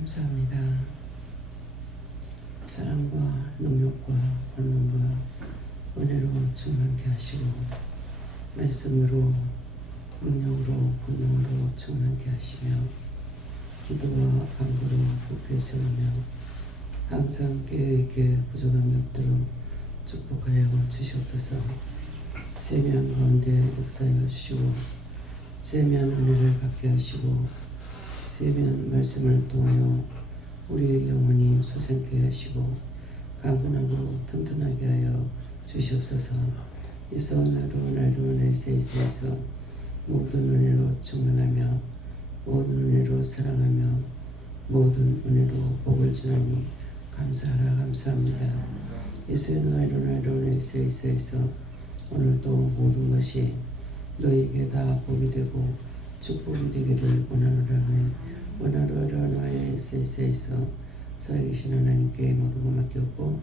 감사합니다. 사랑과 능력과 권능과 은혜로 충만케 하시고 말씀으로 능력으로 권능으로 충만케 하시며 기도와 간구로 굳게 세우며 항상 깨어있게 부족한 것들을 축복하여 주시옵소서. 세미한 가운데 역사하여 주시고 세미한 은혜를 받게 하시고 세미한 말씀을 통하여 우리의 영혼이 소생케 하시고 강건하고 튼튼하게 하여 주시옵소서. 이서 나로 내세에서 모든 은혜로 충만하며 모든 은혜로 사랑하며 모든 은혜로 복을 주나니 감사하라. 감사합니다. 이서 나로 내세에서 오늘도 모든 것이 너에게 다 복이 되고 축복이 되기를 원하노라 나의 에세에서 살아계신 하나님께 모든 것 맡겼고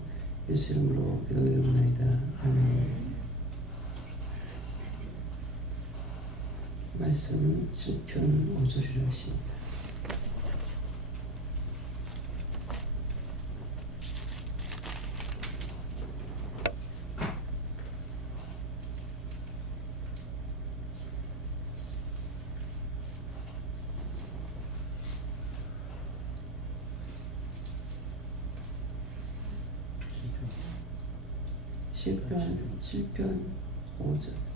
예수 이름으로 기도드립니다. 아멘. 말씀은 7편 5절이라고 하십니다. 시편 7편 5절.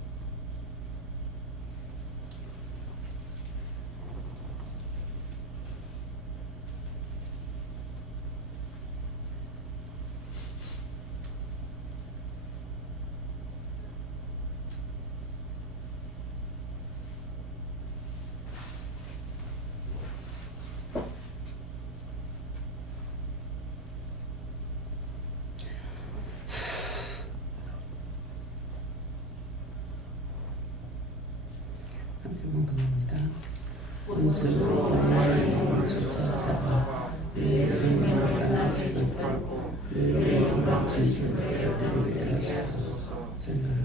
함께 공동합니다. 원수로 나의 영혼을 쫓아잡아 내 생명을 따라지고 내 영혼을 진실하게 드리게 하소서. 전하라.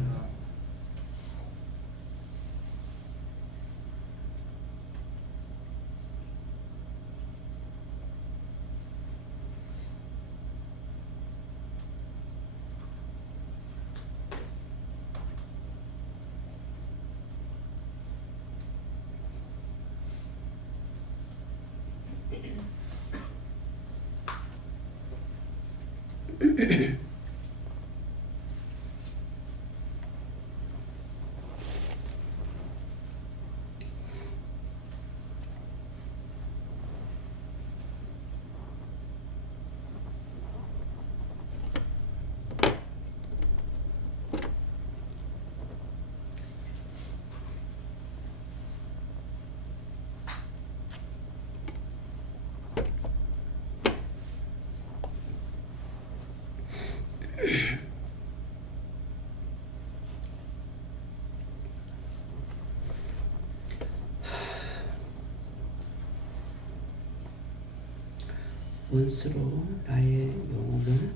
원수로 나의 영혼을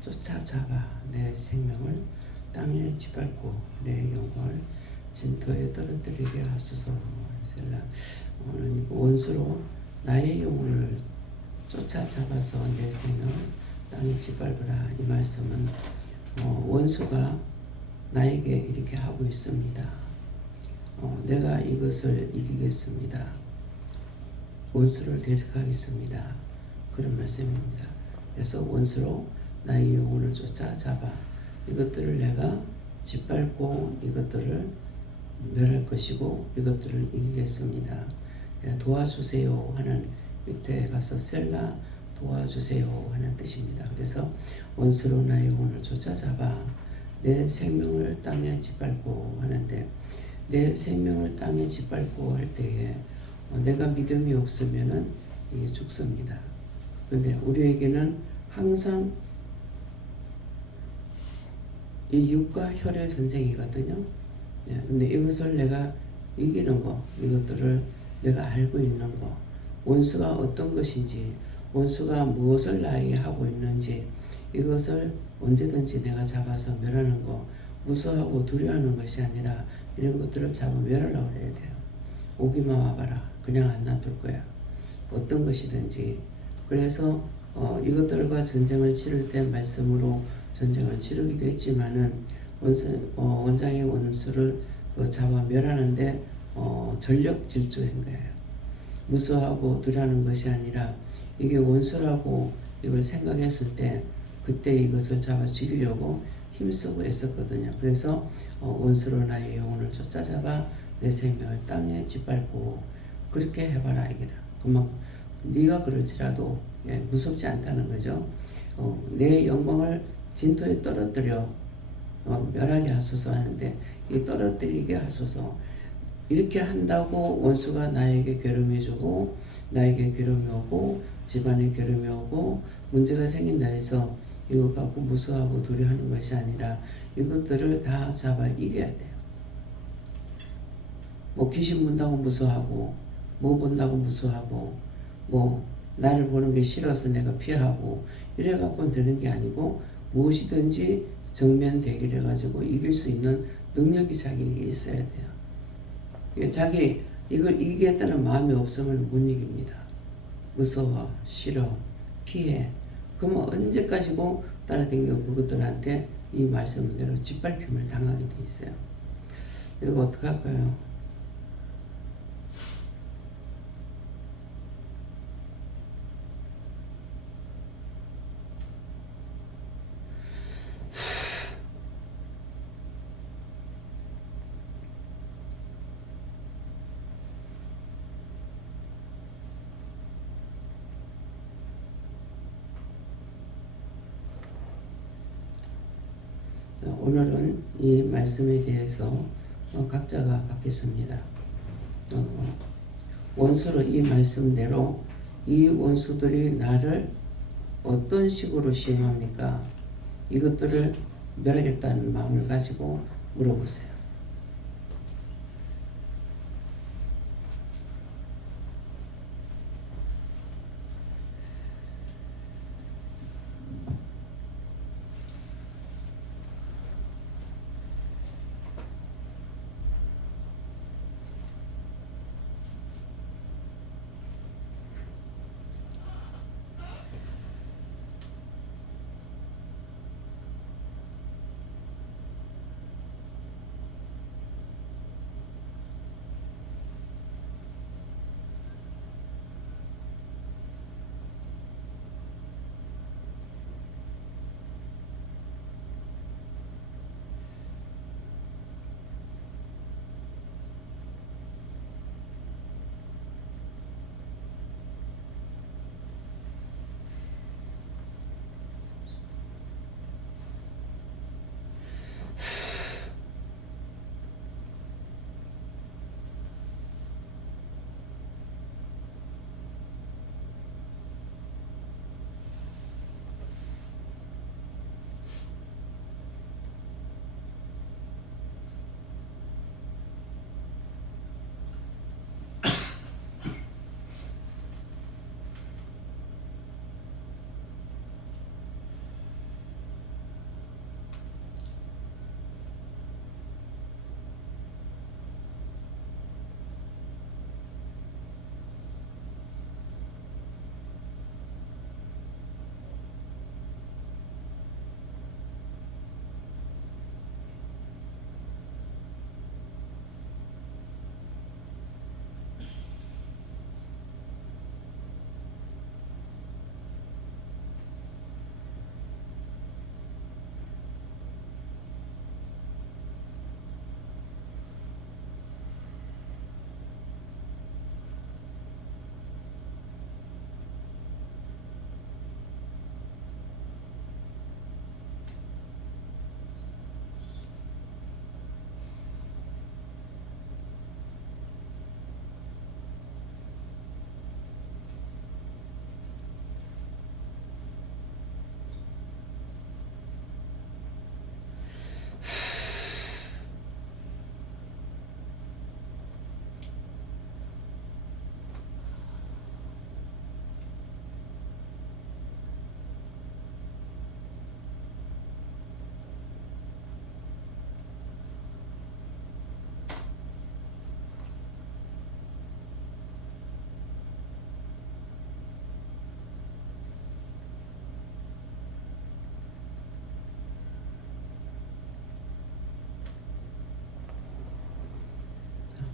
쫓아잡아 내 생명을 땅에 짓밟고 내 영혼을 진토에 떨어뜨리게 하소서. 오늘 원수로 나의 영혼을 쫓아잡아서 내 생명을 땅에 짓밟으라. 이 말씀은 원수가 나에게 이렇게 하고 있습니다. 내가 이것을 이기겠습니다. 원수를 대적하겠습니다. 그런 말씀입니다. 그래서 원수로 나의 영혼을 쫓아잡아 이것들을 내가 짓밟고 이것들을 멸할 것이고 이것들을 이기겠습니다. 도와주세요 하는 밑에 가서 셀라 도와주세요 하는 뜻입니다. 그래서 원수로 나의 영혼을 쫓아잡아 내 생명을 땅에 짓밟고 하는데 내 생명을 땅에 짓밟고 할 때에 내가 믿음이 없으면은 이게 죽습니다. 그런데 우리에게는 항상 이 육과 혈의 전쟁이거든요. 근데 이것을 내가 이기는 거, 이것들을 내가 알고 있는 거, 원수가 어떤 것인지, 원수가 무엇을 나에게 하고 있는지, 이것을 언제든지 내가 잡아서 멸하는 거, 무서워하고 두려워하는 것이 아니라 이런 것들을 잡아 멸하려고 해야 돼요. 오기만 와봐라. 그냥 안 놔둘 거야. 어떤 것이든지 그래서 이것들과 전쟁을 치를 때 말씀으로 전쟁을 치르기도 했지만은 원장의 원수를 잡아 멸하는데 전력 질주한 거예요. 무수하고 덜하는 것이 아니라 이게 원수라고 이걸 생각했을 때 그때 이것을 잡아 죽이려고 힘쓰고 애썼거든요. 그래서 원수로 나의 영혼을 쫓아잡아 내 생명을 땅에 짓밟고 그렇게 해봐라 이게라. 그만 네가 그럴지라도 무섭지 않다는 거죠. 내 영광을 진토에 떨어뜨려 멸하게 하소서 하는데 이 떨어뜨리게 하소서. 이렇게 한다고 원수가 나에게 괴로움해주고 나에게 괴로움이 오고 집안에 괴로움이 오고 문제가 생긴다 해서 이거 갖고 무서워하고 두려워하는 것이 아니라 이것들을 다 잡아 이겨야 돼요. 뭐 귀신 본다고 무서워하고 뭐 본다고 무서워하고 뭐 나를 보는 게 싫어서 내가 피하고 이래 갖고는 되는 게 아니고 무엇이든지 정면 대결해 가지고 이길 수 있는 능력이 자기에게 있어야 돼요. 자기 이걸 이기겠다는 마음이 없으면 못 이깁니다. 무서워, 싫어, 피해. 그러면 언제까지고 따라다니고 그것들한테 이 말씀대로 짓밟힘을 당하게 돼 있어요. 이거 어떻게 할까요? 오늘은 이 말씀에 대해서 각자가 받겠습니다. 원수로 이 말씀대로 이 원수들이 나를 어떤 식으로 시험합니까? 이것들을 멸하겠다는 마음을 가지고 물어보세요.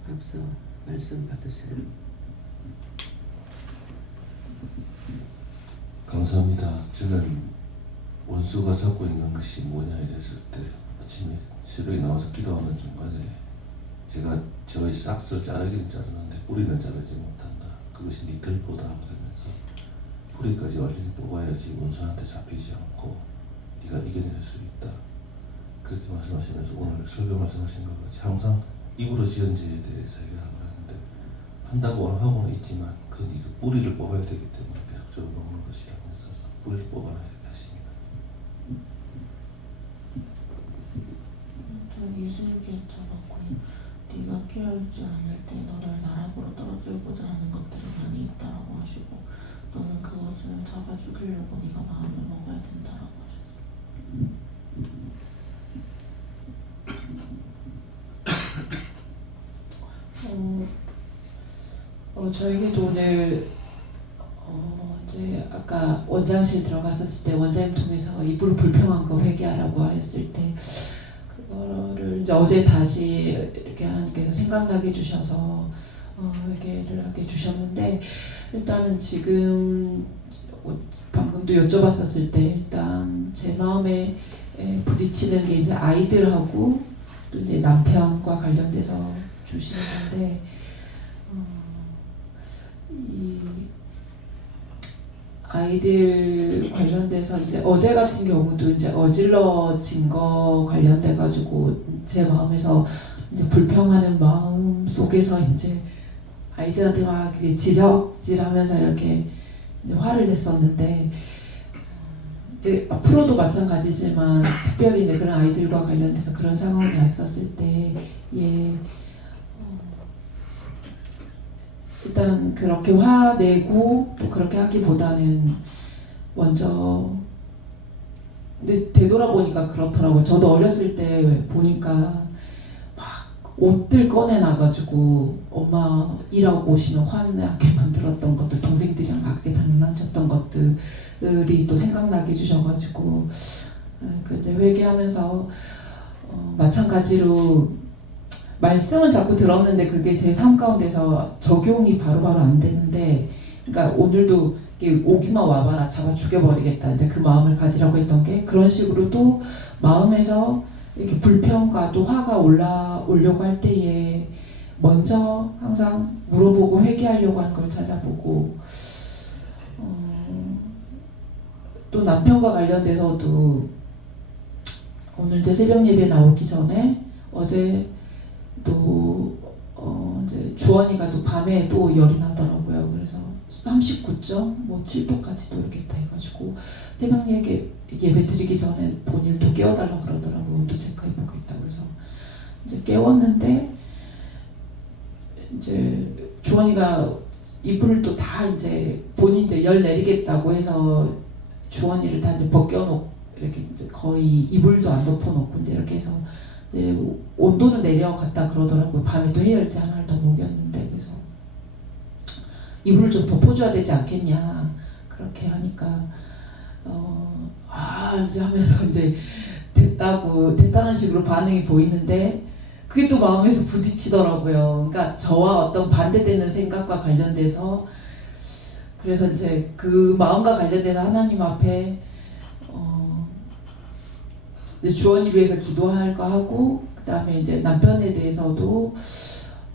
박사 말씀 받으세요. 감사합니다. 저는 원수가 잡고 있는 것이 뭐냐 이랬을 때 아침에 새벽에 나와서 기도하는 중간에 제가 저의 싹을 자르긴 자르는데 뿌리는 자르지 못한다. 그것이 네 들보다 그러면서 뿌리까지 완전히 뽑아야지 원수한테 잡히지 않고 네가 이겨낼 수 있다. 그렇게 말씀하시면서 오늘 설교 말씀하신 것 같이 항상 입으로 지은 죄에 대해서 얘기하고 하는데 한다고 하고는 있지만 그 네가 뿌리를 뽑아야 되기 때문에 계속적으로 먹는 것이라 그래서 뿌리를 뽑아놔야 되게 하십니다. 예수님께 여쭤봤고요. 네가 깨어있지 않을 때 너를 나락으로 떨어뜨리고자 하는 것들이 많이 있다라고 하시고 너는 그것을 잡아 죽이려고 네가 마음을 먹어야 된다라고 하셨어요. 저에게도 오늘 이제 아까 원장실 들어갔었을 때 원장님 통해서 입으로 불평한 거 회개하라고 했을 때 그거를 이제 어제 다시 이렇게 하나님께서 생각나게 해주셔서 회개를 하게 해주셨는데 일단은 지금 방금도 여쭤봤었을 때 일단 제 마음에 부딪히는 게 이제 아이들하고 또 이제 남편과 관련돼서 주시는 건데 이 아이들 관련돼서 이제 어제 같은 경우도 이제 어질러진 거 관련돼 가지고 제 마음에서 이제 불평하는 마음 속에서 이제 아이들한테 막 이제 지적질하면서 이렇게 이제 화를 냈었는데 이제 앞으로도 마찬가지지만 특별히 이제 그런 아이들과 관련돼서 그런 상황이 왔었을 때 일단 그렇게 화내고 또 그렇게 하기보다는 먼저 근데 되돌아보니까 그렇더라고요. 저도 어렸을 때 보니까 막 옷들 꺼내놔가지고 엄마 일하고 오시면 화나게 만들었던 것들 동생들이랑 막 장난쳤던 것들이 또 생각나게 해주셔가지고 이제 회개하면서 마찬가지로 말씀은 자꾸 들었는데 그게 제 삶 가운데서 적용이 바로바로 안 되는데 그러니까 오늘도 오기만 와봐라 잡아 죽여버리겠다 이제 그 마음을 가지라고 했던 게 그런 식으로 또 마음에서 이렇게 불평과 또 화가 올라오려고 할 때에 먼저 항상 물어보고 회개하려고 하는 걸 찾아보고 또 남편과 관련돼서도 오늘 이제 새벽 예배 나오기 전에 어제 또 이제 주원이가 또 밤에 또 열이 나더라고요. 그래서 39.7도까지 또 이렇게 다 해가지고 새벽 예배 드리기 전에 본인 또 깨워달라고 그러더라고요. 온도 체크해보고 있다고 해서 이제 깨웠는데 이제 주원이가 이불을 또 다 이제 본인 이제 열 내리겠다고 해서 주원이를 다 이제 벗겨놓고 이렇게 이제 거의 이불도 안 덮어놓고 이제 이렇게 해서 온도는 내려갔다 그러더라고요. 밤에 또 해열제 하나를 더 먹였는데 그래서 이불을 좀 덮어줘야 되지 않겠냐 그렇게 하니까 이제 하면서 이제 됐다는 식으로 반응이 보이는데 그게 또 마음에서 부딪히더라고요. 그러니까 저와 어떤 반대되는 생각과 관련돼서 그래서 이제 그 마음과 관련돼서 하나님 앞에 주원이를 위해서 기도할 거 하고 그 다음에 이제 남편에 대해서도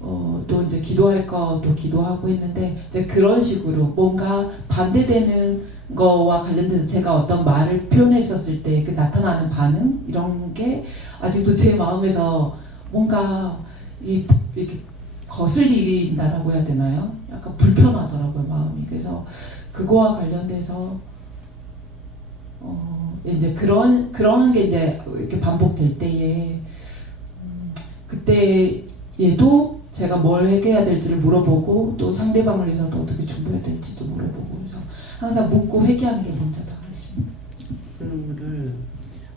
또 이제 기도할 거도 기도하고 했는데 이제 그런 식으로 뭔가 반대되는 거와 관련돼서 제가 어떤 말을 표현했었을 때 그 나타나는 반응 이런 게 아직도 제 마음에서 뭔가 이렇게 거슬린다라고 해야 되나요? 약간 불편하더라고요 마음이. 그래서 그거와 관련돼서 이제 그런 게 이제 이렇게 반복될 때에 그때에도 제가 뭘 해결해야 될지를 물어보고 또 상대방을 위해서도 어떻게 준비해야 될지도 물어보고 그래서 항상 묻고 회개하는 게 먼저다 하십니다. 그런 거를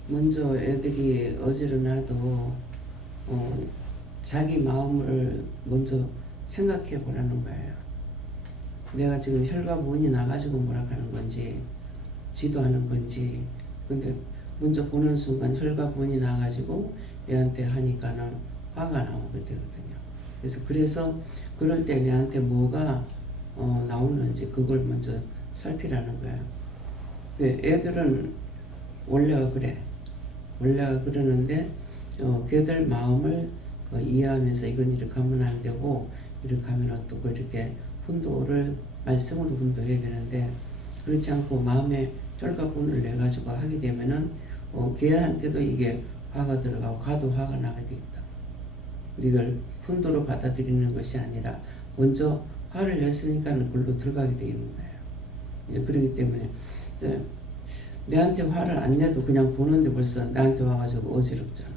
먼저 애들이 어지러나도 자기 마음을 먼저 생각해 보라는 거예요. 내가 지금 혈과 문이 나가지고 뭐라 하는 건지 지도하는 건지 근데 먼저 보는 순간 혈과 문이 나가지고 얘한테 하니까는 화가 나오게 되거든요. 그래서 그럴 때 내한테 뭐가 나오는지 그걸 먼저 살피라는 거야. 애들은 원래가 그래. 원래가 그러는데 걔들 마음을 이해하면서 이건 이렇게 하면 안 되고 이렇게 하면 어떻고 이렇게 훈도를 말씀으로 훈도해야 되는데 그렇지 않고 마음에 쫄가분을 내가지고 하게 되면은 걔한테도 이게 화가 들어가고 가도 화가 나게 되겠다. 이걸 훈도로 받아들이는 것이 아니라 먼저 화를 냈으니까 그걸로 들어가게 되어 있는 거예요. 그렇기 때문에 내한테 화를 안 내도 그냥 보는데 벌써 나한테 와가지고 어지럽잖아.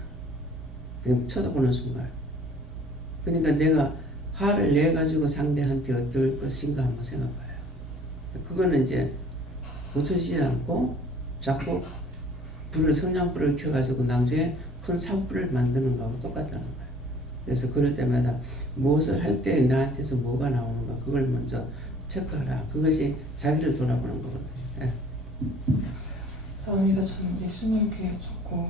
그냥 쳐다보는 순간. 그러니까 내가 화를 내가지고 상대한테 어떨 것인가 한번 생각해봐요. 그거는 이제 고쳐지지 않고 자꾸 성냥불을 켜가지고 나중에 큰 산불을 만드는 거하고 똑같다는 거예요. 그래서 그럴 때마다 무엇을 할 때 나한테서 뭐가 나오는가 그걸 먼저 체크하라. 그것이 자기를 돌아보는 거거든요. 예. 감사합니다. 저는 예수님께 좋고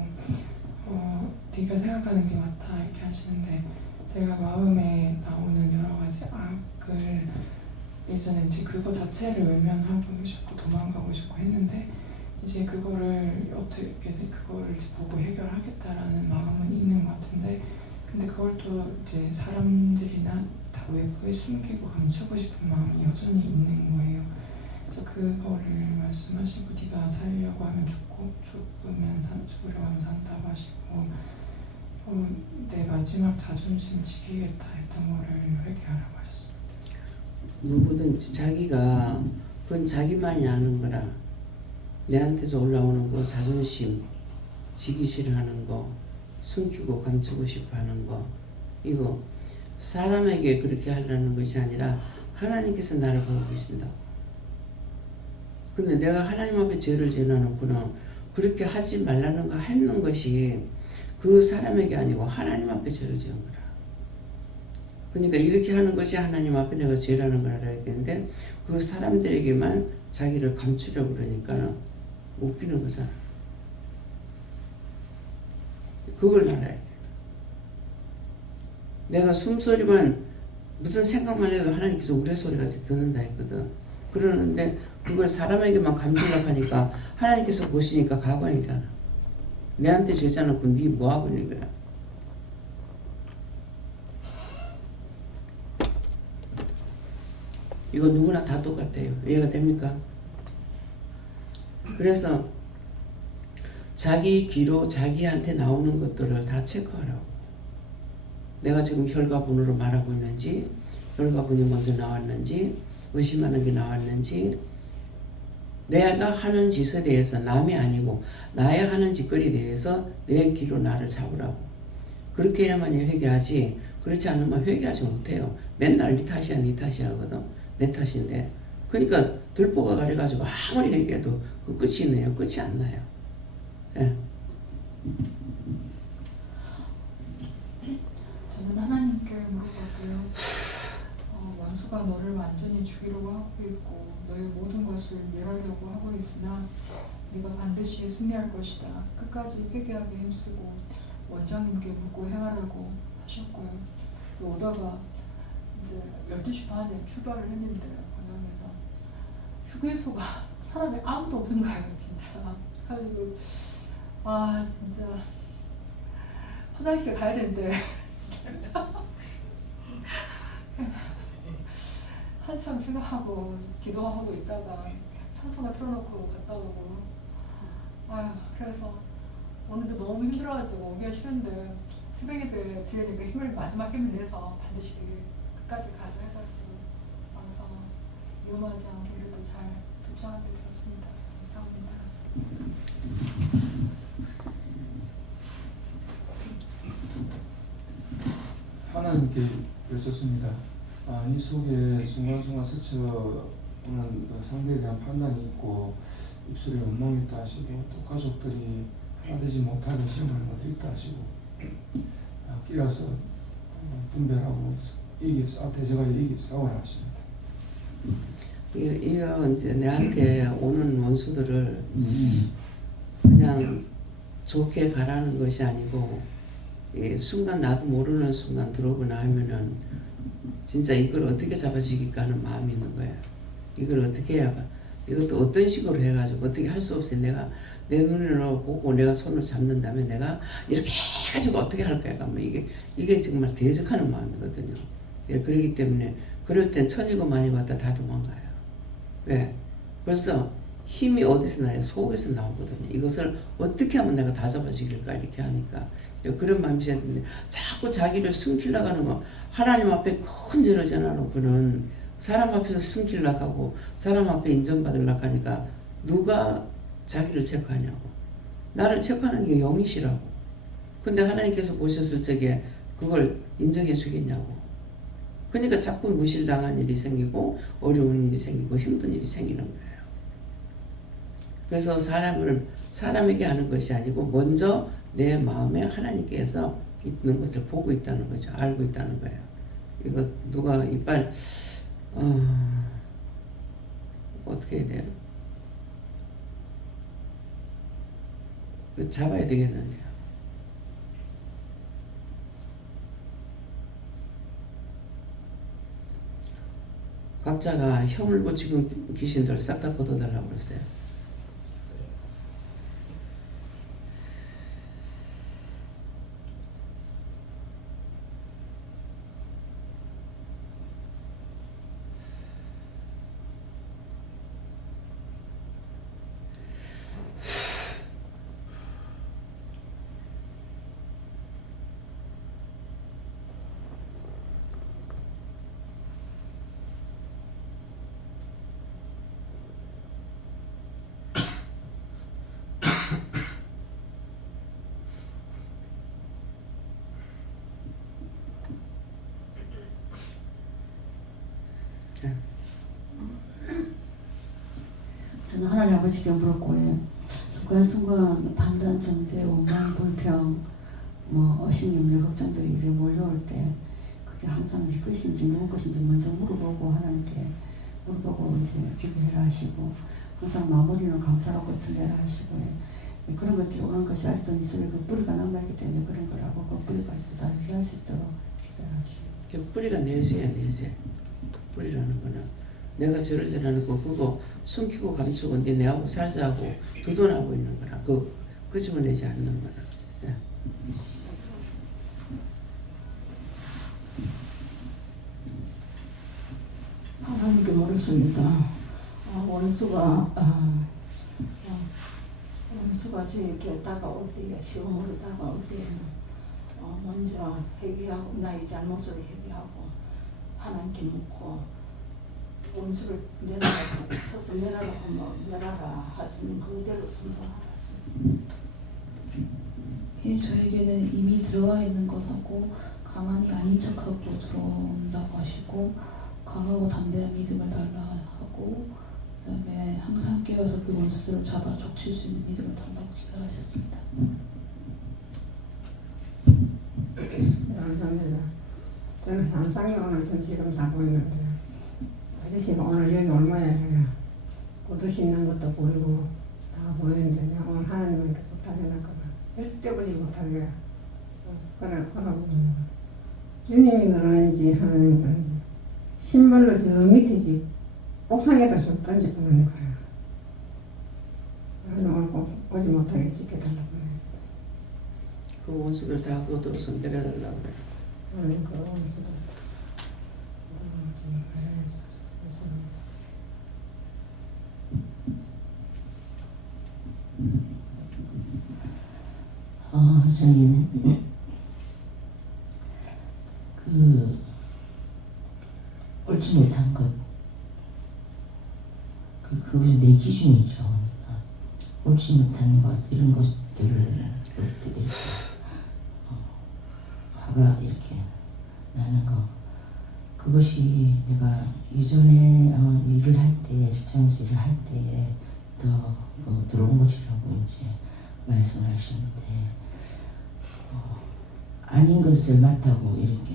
네가 생각하는 게 맞다 이렇게 하시는데 제가 마음에 나오는 여러 가지 악을 예전에 이제 그거 자체를 외면하고 싶고 도망가고 싶고 했는데 이제 그거를 어떻게 그거를 보고 해결하겠다라는 마음은 있는 것 같은데 근데 그걸 또 이제 사람들이나 다 외부에 숨기고 감추고 싶은 마음이 여전히 있는 거예요. 그래서 그거를 말씀하시고 네가 살려고 하면 죽고 죽으려고 하면 산다고 하시고 내 마지막 자존심 지키겠다 했던 거를 회개하라고 하셨습니다. 누구든지 자기가 그건 자기만이 아는 거라. 내한테서 올라오는 거 자존심 지기 싫어하는 거 숨기고 감추고 싶어 하는 거 이거 사람에게 그렇게 하려는 것이 아니라 하나님께서 나를 보고 계신다고. 근데 내가 하나님 앞에 죄를 지어놓고는 그렇게 하지 말라는 거 했는 것이 그 사람에게 아니고 하나님 앞에 죄를 지은 거라. 그러니까 이렇게 하는 것이 하나님 앞에 내가 죄라는 걸 알아야 되는데 그 사람들에게만 자기를 감추려고 그러니까 웃기는 거잖아. 그걸 알아야 돼. 내가 숨소리만 무슨 생각만 해도 하나님께서 우레소리같이 듣는다 했거든. 그러는데 그걸 사람에게만 감추려고 하니까 하나님께서 보시니까 가관이잖아. 내한테 죄잖아. 그럼 네 뭐하고 있는 거야. 이거 누구나 다 똑같아요. 이해가 됩니까? 그래서 자기 귀로 자기한테 나오는 것들을 다 체크하라고. 내가 지금 혈가분으로 말하고 있는지 혈가분이 먼저 나왔는지 의심하는 게 나왔는지 내가 하는 짓에 대해서 남이 아니고 나의 하는 짓거리에 대해서 내 귀로 나를 잡으라고. 그렇게 해야만이 회개하지 그렇지 않으면 회개하지 못해요. 맨날 네 탓이야 네 탓이야 하거든. 내 탓인데 그러니까 들보가 가려가지고 아무리 회개해도 그 끝이 있네요. 끝이 안 나요. 예. 저는 하나님께 물어봤고요. 원수가 너를 완전히 죽이려고 하고 있고 너의 모든 것을 멸하려고 하고 있으나 네가 반드시 승리할 것이다. 끝까지 회개하게 힘쓰고 원장님께 묻고 행하라고 하셨고요. 또 오다가 이제 12시 반에 출발을 했는데 공항에서 휴게소가 사람이 아무도 없는 거예요. 진짜. 그래가지고 진짜 화장실에 가야 되는데 한참 생각하고 기도하고 있다가 찬송가 틀어놓고 갔다 오고 그래서 오늘도 너무 힘들어가지고 오기가 싫은데 새벽에 드리니까 힘을 마지막 힘을 내서 반드시 끝까지 가자 해가지고 와서 위험하지 않게 그래도 잘 도착하게 되었습니다. 감사합니다. 하나님께 여쭙습니다. 이 속에 순간순간 스쳐오는 그 상대에 대한 판단이 있고 입술에 온몸이 있다 하시고 또 가족들이 하나 되지 못하는 시험하는 것도 있다 하시고 끼어서 분별하고 대적하여 이기 싸우라 하십니다. 이거 이제 내한테 오는 원수들을 그냥 좋게 가라는 것이 아니고 이 순간 나도 모르는 순간 들어오거나 하면은 진짜 이걸 어떻게 잡아주길까 하는 마음이 있는 거야. 이걸 어떻게 해야 봐. 이것도 어떤 식으로 해가지고 어떻게 할 수 없이 내가 내 눈으로 보고 내가 손을 잡는다면 내가 이렇게 해가지고 어떻게 할 거야. 그러면 이게 정말 대적하는 마음이거든요. 예, 그렇기 때문에 그럴 땐 천이고 만이고 다 도망가요. 왜? 벌써 힘이 어디서 나요? 속에서 나오거든요. 이것을 어떻게 하면 내가 다 잡아주길까 이렇게 하니까 그런 마음이 생기는데 자꾸 자기를 숨기려고 하는 거 하나님 앞에 큰 죄를 전하놓고는 사람 앞에서 숨기려고 하고 사람 앞에 인정받으려고 하니까 누가 자기를 체크하냐고. 나를 체크하는 게 영이시라고. 근데 하나님께서 보셨을 적에 그걸 인정해 주겠냐고. 그러니까 자꾸 무실당한 일이 생기고 어려운 일이 생기고 힘든 일이 생기는 거예요. 그래서 사람에게 하는 것이 아니고 먼저 내 마음에 하나님께서 있는 것을 보고 있다는 거죠. 알고 있다는 거예요. 이거 누가 이빨 어떻게 해야 돼요? 잡아야 되겠는데요. 각자가 혀 물고 지금 귀신들 싹 다 걷어달라고 그랬어요. 저는 하나님 아버지께 물었고요. 순간순간 판단, 정죄, 원망, 불평, 의심염려, 걱정들이 이렇게 몰려올 때 그게 항상 네 것인지 누구 것인지 먼저 물어보고 하나님께 물어보고 이제 기도해라 하시고 항상 마무리는 감사하고 전해라 하시고 그런 것들이 오는 것이 아직도 네 속에 그 뿌리가 남아있기 때문에 그런 거라고 그 뿌리가 다 피할 수 있도록 기도해라 하시고 뿌리가 내세야 내세. 뿌리라는 거는 내가 저를 전하고 그거 숨기고 감추고 내하고 살자고 두둔하고 있는 거라 그 집어내지 않는 거라. 예. 하나님께 물었습니다. 원수가 저에게 다가올 때에 시험으로 다가올 때에는 먼저 회개하고 나의 잘못을 회개하고 하나님께 묻고 원수를 내라라고 서서 내라라고 하면 내라라 하시면 그대로 순종하라. 예, 저에게는 이미 들어와 있는 것하고 가만히 아닌 척하고 들어온다고 하시고 강하고 담대한 믿음을 달라 하고 그다음에 항상 깨어서 그 원수들을 잡아 족칠 수 있는 믿음을 달라고 기도하셨습니다. 감사합니다. 저는 항상 오늘 전 지금 다 보이는데 아저씨는 오늘 여기 얼마야 고도 씻는 것도 보이고 다 보이는데 내가 오늘 하나님께 부탁해놨거든. 절대 보지 못하게 그러고 주님이 그러는지 하나님 그러는지 신발로 저 밑에 집 옥상에다 좀 던져보는 거야. 오늘 꼭 오지 못하게 지켜달라고 해. 그 원수들 다 걷어서 내려달라고 그래. 그 원수들 저희는 옳지 못한 것 그것이 내 기준이죠. 옳지 못한 것 이런 것들을 이렇게 화가 이렇게 나는 거 그것이 내가 이전에 일을 할 때 직장에서 일을 할 때에 더 들어온 것이라고 이제 말씀을 하시는데 아닌 것을 맞다고 이렇게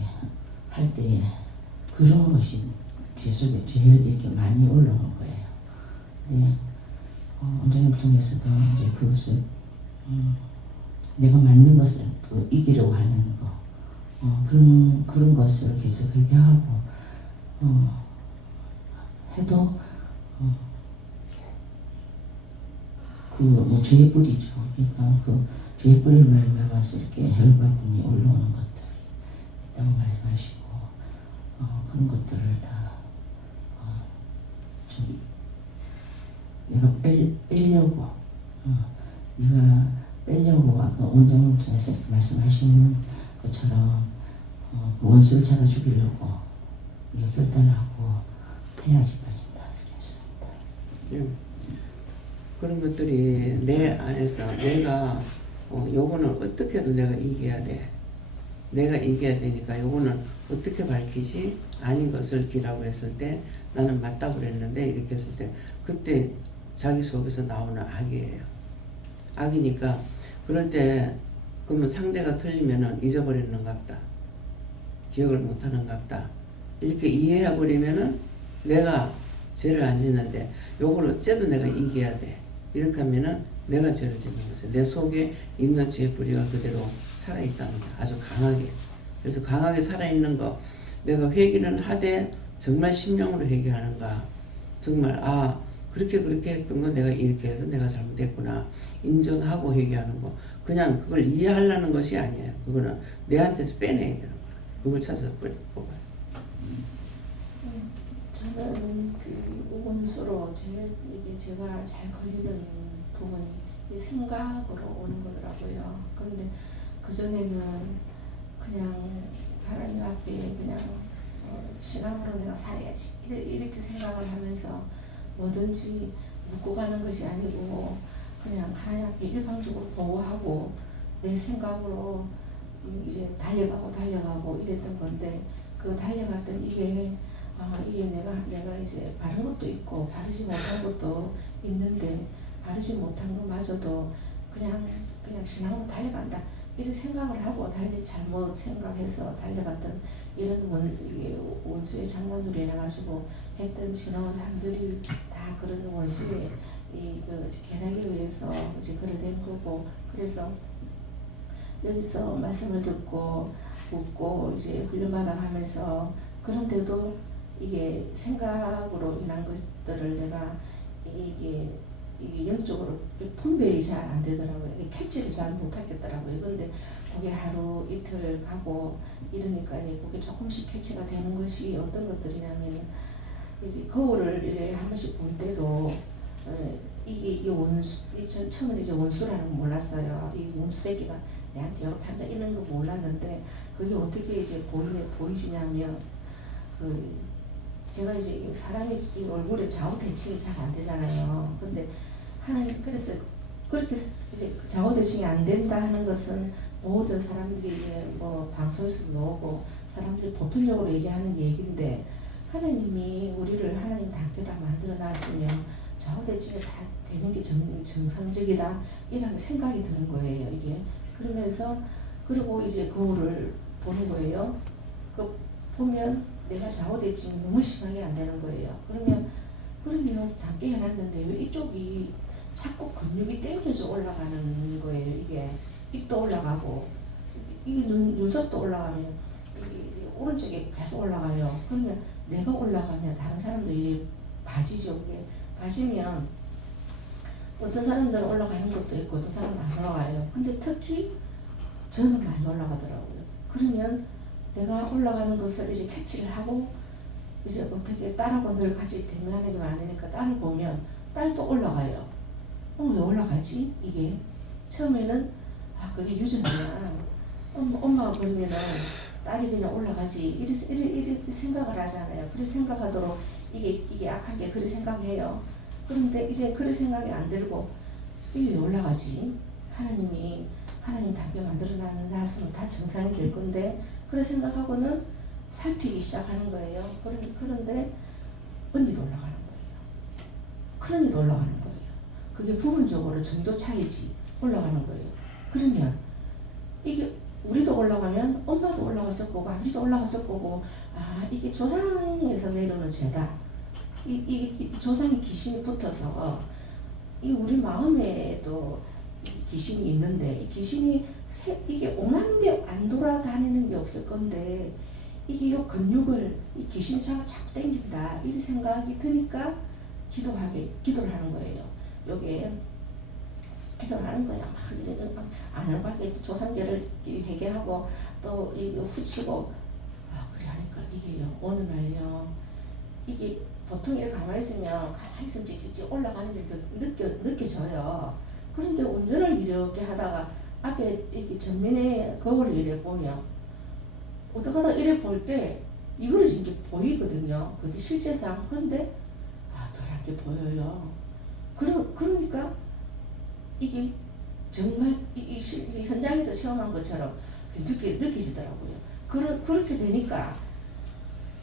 할 때에 그런 것이 제 속에 제일 이렇게 많이 올라온 거예요. 네, 원장님을 통해서도 이제 그것을 내가 맞는 것을 그 이기려고 하는 거 그런 것을 계속 회개하고 해도 그 뭐 죄의 뿌리죠. 그러니까 그 죄의 뿌리를 말미암아서 이렇게 혈과분이 올라오는 것들이 있다고 말씀하시고 그런 것들을 다 좀 내가 빼려고 네가 빼려고 아까 원장님 통해서 말씀하신 것처럼 그 원수를 잡아 죽이려고 네가 결단하고 해야지 빠진다 이렇게 하셨습니다. 그런 것들이 내 안에서 내가 요거는 어떻게 해도 내가 이겨야 돼. 내가 이겨야 되니까 요거는 어떻게 밝히지? 아닌 것을 기라고 했을 때 나는 맞다고 그랬는데 이렇게 했을 때 그때 자기 속에서 나오는 악이에요. 악이니까 그럴 때 그러면 상대가 틀리면은 잊어버리는갑다. 기억을 못하는갑다. 이렇게 이해해버리면은 내가 죄를 안 짓는데 요걸 어째도 내가 이겨야 돼. 이렇게 하면은 내가 죄를 짓는 거죠. 내 속에 있는 죄의 뿌리가 그대로 살아있다는 거야. 아주 강하게. 그래서 강하게 살아있는 거 내가 회개는 하되 정말 심령으로 회개하는가. 정말 그렇게 했던 거 내가 이렇게 해서 내가 잘못했구나. 인정하고 회개하는 거. 그냥 그걸 이해하려는 것이 아니에요. 그거는 내한테서 빼내야 되는 거야. 그걸 찾아서 뽑아요. 저는 그 원수로 이게 제가 잘 걸리는 부분이 이 생각으로 오는 거더라고요. 근데 그전에는 그냥 하나님 앞에 그냥 신앙으로 내가 살아야지 이렇게 생각을 하면서 뭐든지 묻고 가는 것이 아니고 그냥 하나님 앞에 일방적으로 보호하고 내 생각으로 이제 달려가고 이랬던 건데 그 달려갔던 이게 내가 이제 바른 것도 있고 바르지 못한 것도 있는데 바르지 못한 것마저도 그냥 신앙으로 달려간다 이런 생각을 하고 잘못 생각해서 달려갔던 이런 원수의 장난으로 인해가지고 했던 지나온 사람들이 다 그런 원수의 그 견학에 의해서 이제 그래 된 거고 그래서 여기서 말씀을 듣고 웃고 이제 훈련받아 가면서 그런데도 이게 생각으로 인한 것들을 내가 이게 영적으로 분별이 잘 안 되더라고요. 이게 캐치를 잘 못하겠더라고요. 근데 그게 하루 이틀 가고 이러니까 그게 조금씩 캐치가 되는 것이 어떤 것들이냐면 이제 거울을 이렇게 한 번씩 볼 때도 이게 원수, 처음에 이제 원수라는 거 몰랐어요. 이 원수 새끼가 내한테 이렇게 한다 이런 거 몰랐는데 그게 어떻게 이제 보이지냐면 제가 이제 사람이 이 얼굴에 좌우 대칭이 잘 안 되잖아요. 근데 하나님 그래서 그렇게 이제 좌우 대칭이 안 된다 하는 것은 모든 사람들이 이제 뭐 방송에서도 나오고 사람들이 보편적으로 얘기하는 얘기인데 하나님이 우리를 하나님 닮게 다 만들어 놨으면 좌우 대칭이 다 되는 게 정상적이다 이라는 생각이 드는 거예요. 이게 그러면서 그리고 이제 거울을 보는 거예요. 그 보면 내가 좌우대칭이 너무 심하게 안 되는 거예요. 그러면 닮게 해놨는데 왜 이쪽이 자꾸 근육이 땡겨서 올라가는 거예요. 이게 입도 올라가고 이게 눈썹도 올라가면 이게 오른쪽에 계속 올라가요. 그러면 내가 올라가면 다른 사람들이 봐지죠. 그게 봐지면 어떤 사람들은 올라가는 것도 있고 어떤 사람은 안 올라가요. 근데 특히 저는 많이 올라가더라고요. 그러면 내가 올라가는 것을 이제 캐치를 하고 이제 어떻게 딸하고 늘 같이 대면하는 게 많으니까 딸을 보면 딸도 올라가요. 왜 올라가지? 이게 처음에는 그게 유전이야. 엄마가 그러면은 딸이 그냥 올라가지 이렇게 생각을 하잖아요. 그렇게 생각하도록 이게 악한 게 그렇게 생각해요. 그런데 이제 그런 생각이 안 들고 이게 왜 올라가지? 하나님 닮게 만들어놨는 나서는 다 정상이 될 건데 그런 생각하고는 살피기 시작하는 거예요. 그런데 언니도 올라가는 거예요. 큰언니도 올라가는 거예요. 그게 부분적으로 정도 차이지 올라가는 거예요. 그러면 이게 우리도 올라가면 엄마도 올라갔을 거고 아버지도 올라갔을 거고 이게 조상에서 내려오는 죄다. 이 조상의 귀신이 붙어서 이 우리 마음에도 귀신이 있는데 이 귀신이 이게 5만 대 안 돌아다니는 게 없을 건데 이게 요 근육을 이 귀신차가 자꾸 당긴다 이 생각이 드니까 기도를 하는 거예요. 요게 기도를 하는 거야. 막 안을하게 조상계를 회개하고 또 이거 후치고 그래 하니까 이게요. 어느 날요. 이게 보통 이렇게 가만히 있으면 찍찍찍 올라가는 게 느껴져요. 그런데 운전을 이렇게 하다가 앞에 이렇게 전면에 거울을 이래 보면 어떡하다 이래 볼 때 이거는 진짜 보이거든요. 그게 실제상. 근데 덜하게 보여요. 그러니까 이게 정말 현장에서 체험한 것처럼 느껴지더라고요. 그렇게 되니까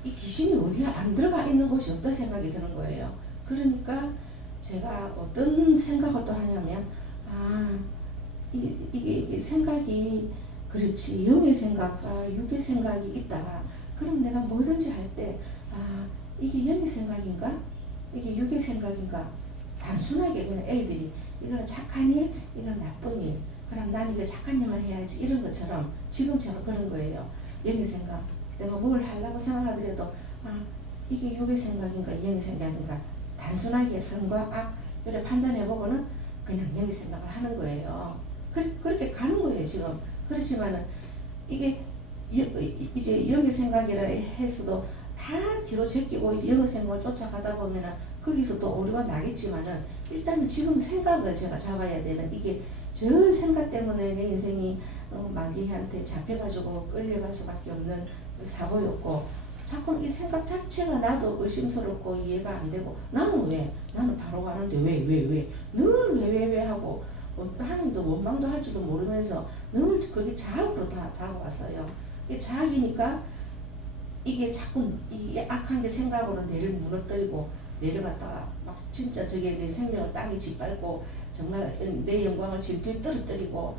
이 귀신이 어디에 안 들어가 있는 곳이 없다 생각이 드는 거예요. 그러니까 제가 어떤 생각을 또 하냐면 이게 생각이 그렇지 영의 생각과 육의 생각이 있다. 그럼 내가 뭐든지 할 때 이게 영의 생각인가? 이게 육의 생각인가? 단순하게 그냥 애들이 이거는 착한 일, 이건 나쁜 일. 그럼 난 이거 착한 일만 해야지 이런 것처럼 지금 제가 그런 거예요. 영의 생각. 내가 뭘 하려고 생각하더라도 이게 육의 생각인가 영의 생각인가 단순하게 선과 악 이렇게 판단해보고는 그냥 영의 생각을 하는 거예요. 그렇게 가는 거예요 지금. 그렇지만은 이게 이제 영의 생각이라 해서도 다 뒤로 제끼고 이제 영의 생각을 쫓아가다 보면은 거기서 또 오류가 나겠지만은 일단은 지금 생각을 제가 잡아야 되는 이게 절 생각 때문에 내 인생이 마귀한테 잡혀가지고 끌려갈 수밖에 없는 사고였고 자꾸 이 생각 자체가 나도 의심스럽고 이해가 안 되고 나는 바로 가는데 왜 늘 왜 하고 하나님도 원망도 할 줄도 모르면서 늘 그게 자학으로 다 다가왔어요. 이게 자학이니까 이게 자꾸 이 악한 게 생각으로 내를 무너뜨리고 내려갔다가 막 진짜 저게 내 생명을 땅에 짓밟고 정말 내 영광을 질투에 떨어뜨리고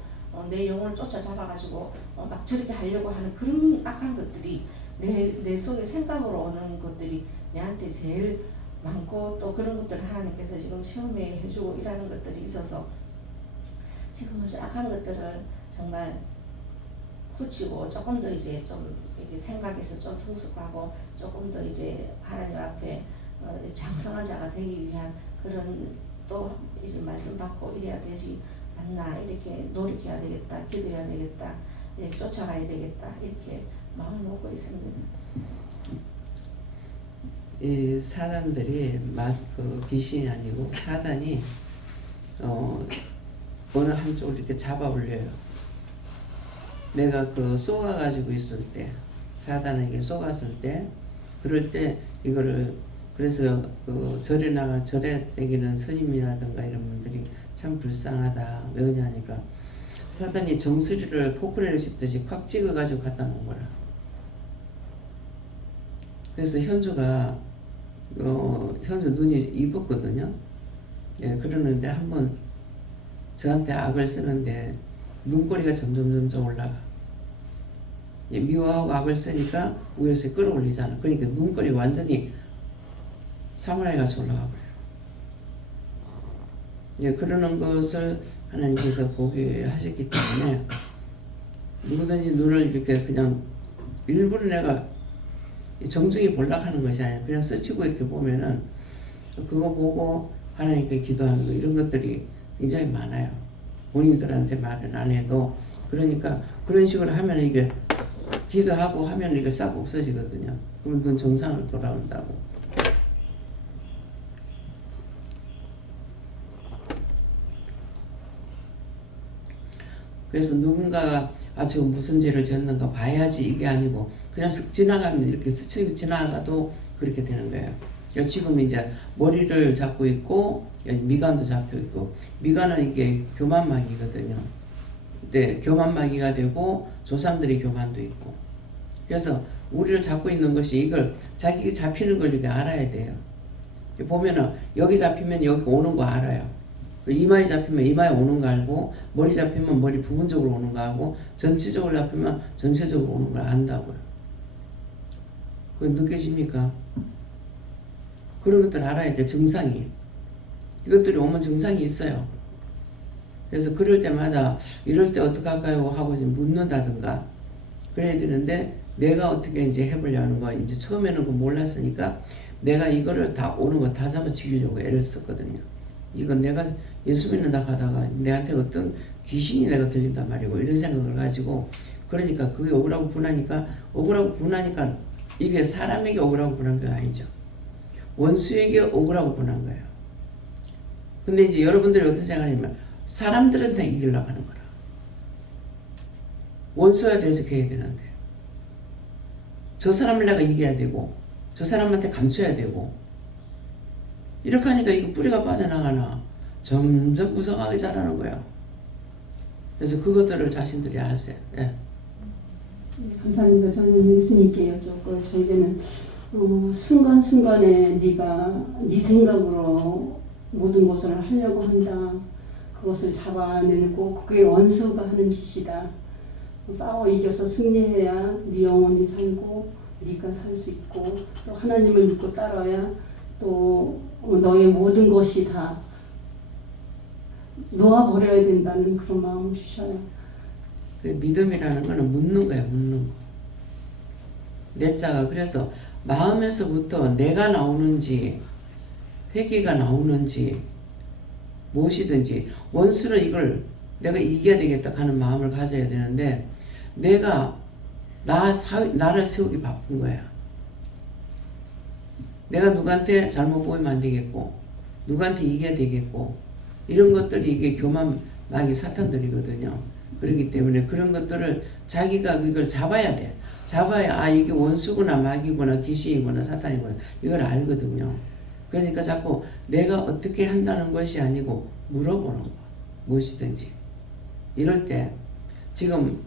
내 영혼을 쫓아잡아가지고 막 저렇게 하려고 하는 그런 악한 것들이 내 속에 생각으로 오는 것들이 내한테 제일 많고 또 그런 것들을 하나님께서 지금 시험에 해주고 일하는 것들이 있어서 지금 악한 것들을 정말 후치고 조금 더 이제 좀 생각에서 좀 성숙하고 조금 더 이제 하나님 앞에 장성한 자가 되기 위한 그런 또 이제 말씀 받고 이래야 되지 않나 이렇게 노력해야 되겠다 기도해야 되겠다 이렇게 쫓아가야 되겠다 이렇게 마음을 먹고 있습니다. 이 사람들이 그 귀신이 아니고 사단이 어느 한쪽을 이렇게 잡아 올려요. 내가 그 쏘아가지고 있을 때 사단에게 쏘았을 때 그럴 때 이거를 그래서 그 절에 나가 절에 땡기는 스님이라든가 이런 분들이 참 불쌍하다. 왜 그러냐니까 사단이 정수리를 포크레를 짚듯이 콱 찍어가지고 갖다 놓은 거라. 그래서 현주가 현주 눈이 입었거든요. 예, 그러는데 한번 저한테 악을 쓰는데 눈꼬리가 점점 올라가. 예, 미워하고 악을 쓰니까 위에서 끌어올리잖아. 그러니까 눈꼬리가 완전히 사무라이 같이 올라가 버려요. 예, 그러는 것을 하나님께서 보게 하셨기 때문에 누구든지 눈을 이렇게 그냥 일부러 내가 정중히 몰락하는 것이 아니라 그냥 스치고 이렇게 보면은 그거 보고 하나님께 기도하는 거 이런 것들이 굉장히 많아요. 본인들한테 말은 안 해도. 그러니까 그런 식으로 하면 이게 기도하고 하면 이게 싹 없어지거든요. 그러면 그건 정상으로 돌아온다고. 그래서 누군가가 지금 무슨 죄를 졌는가 봐야지 이게 아니고 그냥 쓱 지나가면 이렇게 스치고 지나가도 그렇게 되는 거예요. 지금 이제 머리를 잡고 있고 미간도 잡혀 있고 미간은 이게 교만마귀거든요. 근데 교만마귀가 되고 조상들이 교만도 있고 그래서 우리를 잡고 있는 것이 이걸 자기가 잡히는 걸 이렇게 알아야 돼요. 보면은 여기 잡히면 여기 오는 거 알아요. 이마에 잡히면 이마에 오는 거 알고 머리 잡히면 머리 부분적으로 오는 거 알고 전체적으로 잡히면 전체적으로 오는 걸 안다고요. 그게 느껴집니까? 그런 것들 알아야 돼. 증상이 이것들이 오면 증상이 있어요. 그래서 그럴 때마다 이럴 때 어떡할까요 하고 이제 묻는다든가 그래야 되는데 내가 어떻게 이제 해보려는 거 이제 처음에는 그 몰랐으니까 내가 이거를 다 오는 거 다 잡아치기려고 애를 썼거든요. 이건 내가 예수 믿는다 하다가 내한테 어떤 귀신이 내가 들린단 말이고 이런 생각을 가지고 그러니까 그게 억울하고 분하니까 이게 사람에게 억울하고 분한 게 아니죠. 원수에게 억울하고 분한 거예요. 근데 이제 여러분들이 어떤 생각이냐면 사람들한테 이기려고 하는 거라. 원수에 대해서 해야 되는데 저 사람을 내가 이겨야 되고 저 사람한테 감춰야 되고 이렇게 하니까 이거 뿌리가 빠져나가나 점점 무성하게 자라는 거예요. 그래서 그것들을 자신들이 아세요. 예. 감사합니다. 저는 예수님께 여쭙고 저에게는 순간순간에 네가 네 생각으로 모든 것을 하려고 한다. 그것을 잡아내고 그게 원수가 하는 짓이다. 싸워 이겨서 승리해야 네 영혼이 살고 네가 살 수 있고 또 하나님을 믿고 따라야 또 너의 모든 것이 다 놓아버려야 된다는 그런 마음을 주셔요. 그 믿음이라는 거는 묻는 거야, 묻는 거. 내 자가 그래서 마음에서부터 내가 나오는지 회개가 나오는지 무엇이든지 원수는 이걸 내가 이겨야 되겠다 하는 마음을 가져야 되는데 내가 나를 세우기 바쁜 거야. 내가 누구한테 잘못 보이면 안 되겠고 누구한테 이겨야 되겠고 이런 것들이 이게 교만 마귀 사탄들이거든요. 그렇기 때문에 그런 것들을 자기가 이걸 잡아야 돼. 잡아야 이게 원수구나 마귀구나 귀신이구나 사탄이구나 이걸 알거든요. 그러니까 자꾸 내가 어떻게 한다는 것이 아니고 물어보는 거. 무엇이든지. 이럴 때 지금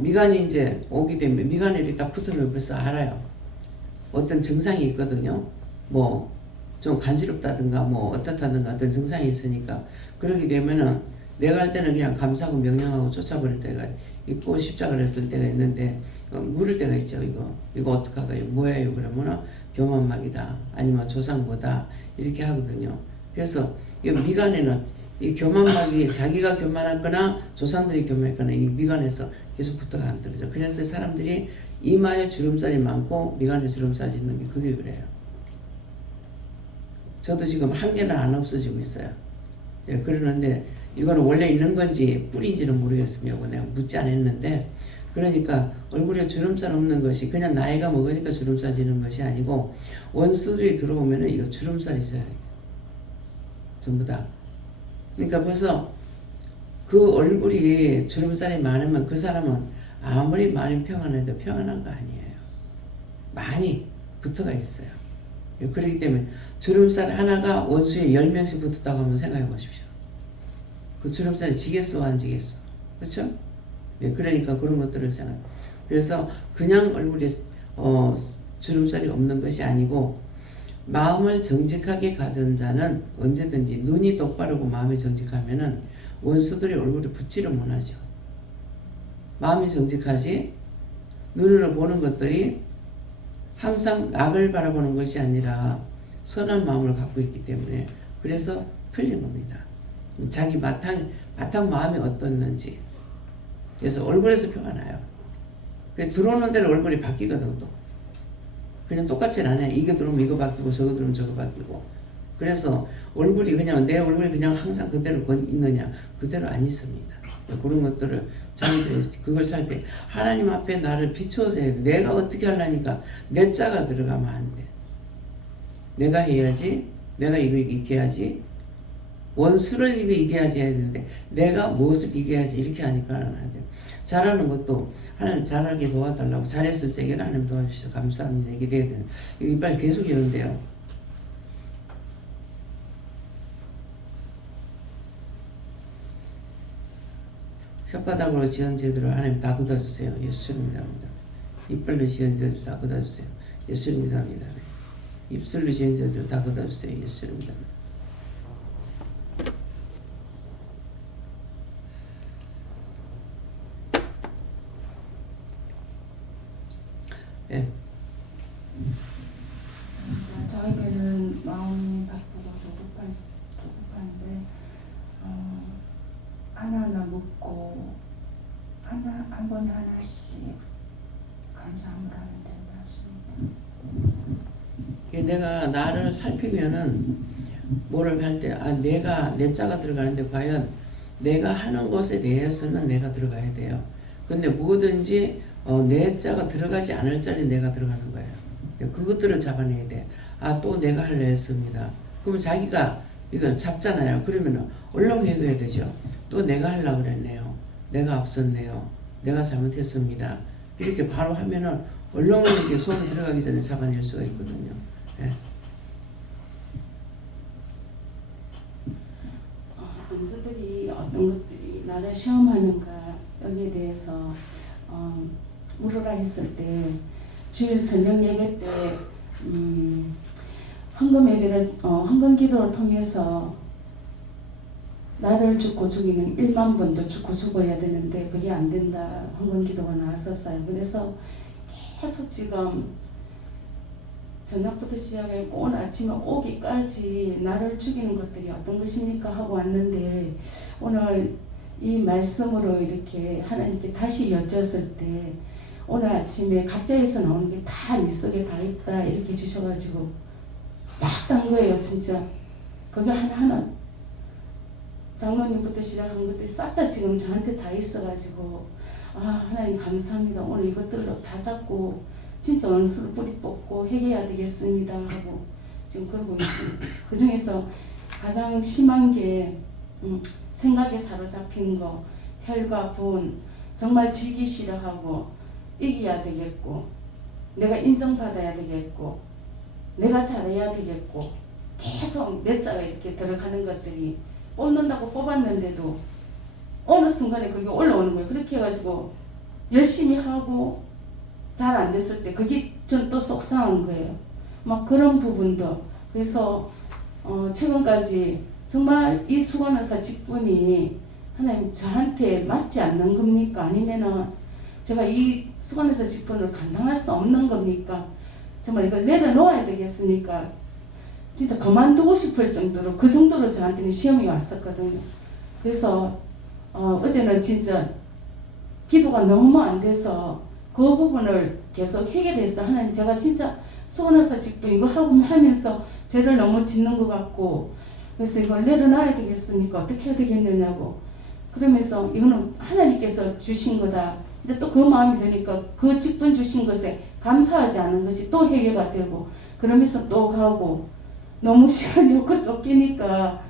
미간이 이제 오게 되면 미간일이 딱 붙으면 벌써 알아요. 어떤 증상이 있거든요. 뭐 좀 간지럽다든가 뭐 어떻다든가 어떤 증상이 있으니까 그러게 되면은 내가 할 때는 그냥 감사하고 명령하고 쫓아버릴 때가 있고 십자가를 했을 때가 있는데 물을 때가 있죠. 이거 어떡하가요? 뭐예요? 그러면은 교만막이다. 아니면 조상보다 이렇게 하거든요. 그래서 이 미간에는 이 교만막이 자기가 교만하거나 조상들이 교만했거나 이 미간에서 계속 붙어가 안 떨어져. 그래서 사람들이 이마에 주름살이 많고 미간에 주름살이 있는 게 그게 그래요. 저도 지금 한 개는 안 없어지고 있어요. 예, 그러는데 이거는 원래 있는 건지 뿌리인지는 모르겠으며 내가 묻지 않았는데 그러니까 얼굴에 주름살 없는 것이 그냥 나이가 먹으니까 주름살 지는 것이 아니고 원수들이 들어오면은 이거 주름살이 있어요. 전부 다. 그러니까 벌써 그 얼굴이 주름살이 많으면 그 사람은 아무리 많이 평안해도 평안한 거 아니에요. 많이 붙어가 있어요. 그렇기 때문에 주름살 하나가 원수에 10명씩 붙었다고 한번 생각해 보십시오. 그 주름살이 지겠어 안 지겠어? 그렇죠? 네, 그러니까 그런 것들을 생각해. 그래서 그냥 얼굴에 주름살이 없는 것이 아니고 마음을 정직하게 가진 자는 언제든지 눈이 똑바르고 마음이 정직하면은 원수들이 얼굴에 붙지를 못하죠. 마음이 정직하지 눈으로 보는 것들이 항상 낙을 바라보는 것이 아니라 선한 마음을 갖고 있기 때문에 그래서 틀린 겁니다. 자기 바탕 마음이 어떻는지. 그래서 얼굴에서 표가 나요. 들어오는 대로 얼굴이 바뀌거든 또. 그냥 똑같지는 않아요. 이거 들어오면 이거 바뀌고 저거 들어오면 저거 바뀌고. 그래서 얼굴이 그냥 내 얼굴이 그냥 항상 그대로 있느냐 그대로 안 있습니다. 그런 것들을 저희들이 그걸 살펴 하나님 앞에 나를 비추어서 해야 돼. 내가 어떻게 하려니까 내 자가 들어가면 안 돼. 내가 해야지. 내가 이거 이겨야지. 원수를 이겨야지 해야 되는데 내가 무엇을 이겨야지 이렇게 하니까는 안 돼. 잘하는 것도 하나님 잘하게 도와달라고 잘했을 적에는 하나님 도와주셔서 감사합니다. 이게 돼야 되는. 이거 빨리 계속 이런데요. 혓바닥으로 지은 죄들을 하나님 다 걷어주세요. 예수를 믿습니다. 이빨로 지은 죄들 다 걷어주세요. 예수를 믿습니다. 입술로 지은 죄들 다 걷어주세요. 예수를 믿습니다. 예. 저에게는 마음이 바쁘고 조급한데 삶을 하면 되는 말씀입니다. 내가 나를 살피면은 뭐를 할 때 내가 내 자가 들어가는데 과연 내가 하는 것에 대해서는 내가 들어가야 돼요. 근데 뭐든지 내 자가 들어가지 않을 자리 내가 들어가는 거예요. 그것들을 잡아내야 돼. 또 내가 하려 했습니다. 그럼 자기가 이걸 잡잖아요. 그러면은 얼른 회개해야 되죠. 또 내가 하려고 그랬네요. 내가 앞섰네요. 내가 잘못했습니다. 이렇게 바로 하면은 얼른 이렇게 손이 들어가기 전에 잡아낼 수가 있거든요. 네. 원수들이 어떤 것들이 나를 시험하는가 여기에 대해서 물으라 했을 때 주일 저녁 예배 때 헌금 예배를 헌금 기도를 통해서 나를 죽고 죽이는 1만 번도 죽고 죽어야 되는데 그게 안 된다 헌금 기도가 나왔었어요. 그래서 계속 지금 저녁부터 시작해 오늘 아침에 오기까지 나를 죽이는 것들이 어떤 것입니까 하고 왔는데 오늘 이 말씀으로 이렇게 하나님께 다시 여쭈었을 때 오늘 아침에 각자에서 나오는 게 다 네 속에 다 있다 이렇게 주셔가지고 싹 단 거예요. 진짜 그게 하나하나 장로님부터 시작한 것들이 싹 다 지금 저한테 다 있어가지고 하나님 감사합니다. 오늘 이것들로 다 잡고 진짜 원수를 뿌리 뽑고 회개해야 되겠습니다 하고 지금 그러고 있습니다. 그 중에서 가장 심한 게 생각에 사로잡힌 거, 혈과 분, 정말 지기 싫어하고 이겨야 되겠고 내가 인정받아야 되겠고 내가 잘해야 되겠고 계속 내 자가 이렇게 들어가는 것들이 뽑는다고 뽑았는데도 어느 순간에 그게 올라오는 거예요. 그렇게 해가지고 열심히 하고 잘 안 됐을 때 그게 전 또 속상한 거예요. 막 그런 부분도 그래서 최근까지 정말 이 수간의사 직분이 하나님 저한테 맞지 않는 겁니까? 아니면은 제가 이 수간의사 직분을 감당할 수 없는 겁니까? 정말 이걸 내려놓아야 되겠습니까? 진짜 그만두고 싶을 정도로 그 정도로 저한테는 시험이 왔었거든요. 그래서 어제는 진짜 기도가 너무 안 돼서 그 부분을 계속 해결해서 하나님 제가 진짜 수간의사 직분 이거 하면서 죄를 너무 짓는 것 같고 그래서 이걸 내려놔야 되겠습니까? 어떻게 해야 되겠느냐고 그러면서 이거는 하나님께서 주신 거다. 근데 또 그 마음이 드니까 그 직분 주신 것에 감사하지 않은 것이 또 해결가 되고 그러면서 또 가고 너무 시간이 없고 쫓기니까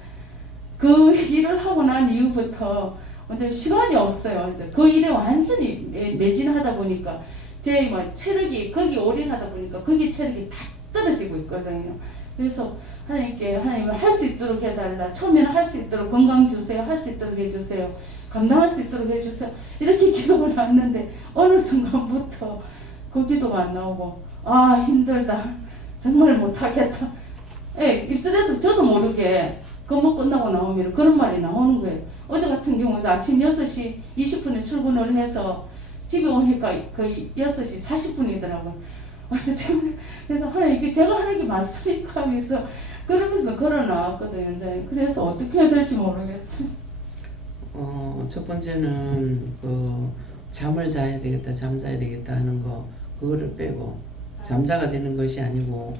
그 일을 하고 난 이후부터 근데 시간이 없어요. 이제 그 일에 완전히 매진하다 보니까 제 체력이 거기 올인하다 보니까 거기 체력이 다 떨어지고 있거든요. 그래서 하나님을 할 수 있도록 해달라. 처음에는 할 수 있도록 건강 주세요. 할 수 있도록 해주세요. 감당할 수 있도록 해주세요. 이렇게 기도를 했는데 어느 순간부터 그 기도가 안 나오고 힘들다. 정말 못하겠다. 입술에서 저도 모르게 근무 끝나고 나오면 그런 말이 나오는 거예요. 어제 같은 경우도 아침 6시 20분에 출근을 해서 집에 오니까 거의 6시 40분이더라고요. 그래서 이게 제가 하는 게 맞습니까? 하면서 그러면서 걸어 나왔거든요. 이제 그래서 어떻게 해야 될지 모르겠어요. 첫 번째는 잠을 자야 되겠다, 잠자야 되겠다 하는 거 그거를 빼고 잠자가 되는 것이 아니고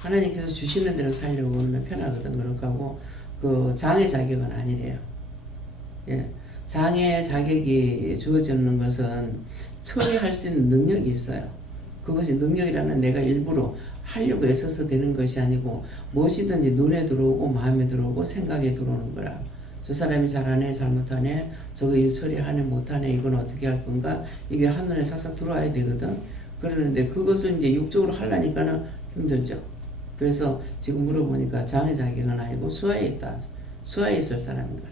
하나님께서 주시는 대로 살려고 하면 편하거든. 그렇고 그 장애 자격은 아니래요. 예. 장애 자격이 주어지는 것은 처리할 수 있는 능력이 있어요. 그것이 능력이라는 내가 일부러 하려고 애써서 되는 것이 아니고 무엇이든지 눈에 들어오고 마음에 들어오고 생각에 들어오는 거라. 저 사람이 잘하네 잘못하네 저거 일 처리하네 못하네 이건 어떻게 할 건가 이게 한눈에 싹싹 들어와야 되거든. 그러는데 그것을 이제 육적으로 하려니까는 힘들죠. 그래서 지금 물어보니까 장애 자격은 아니고 수하에 있다. 수하에 있을 사람인 거야.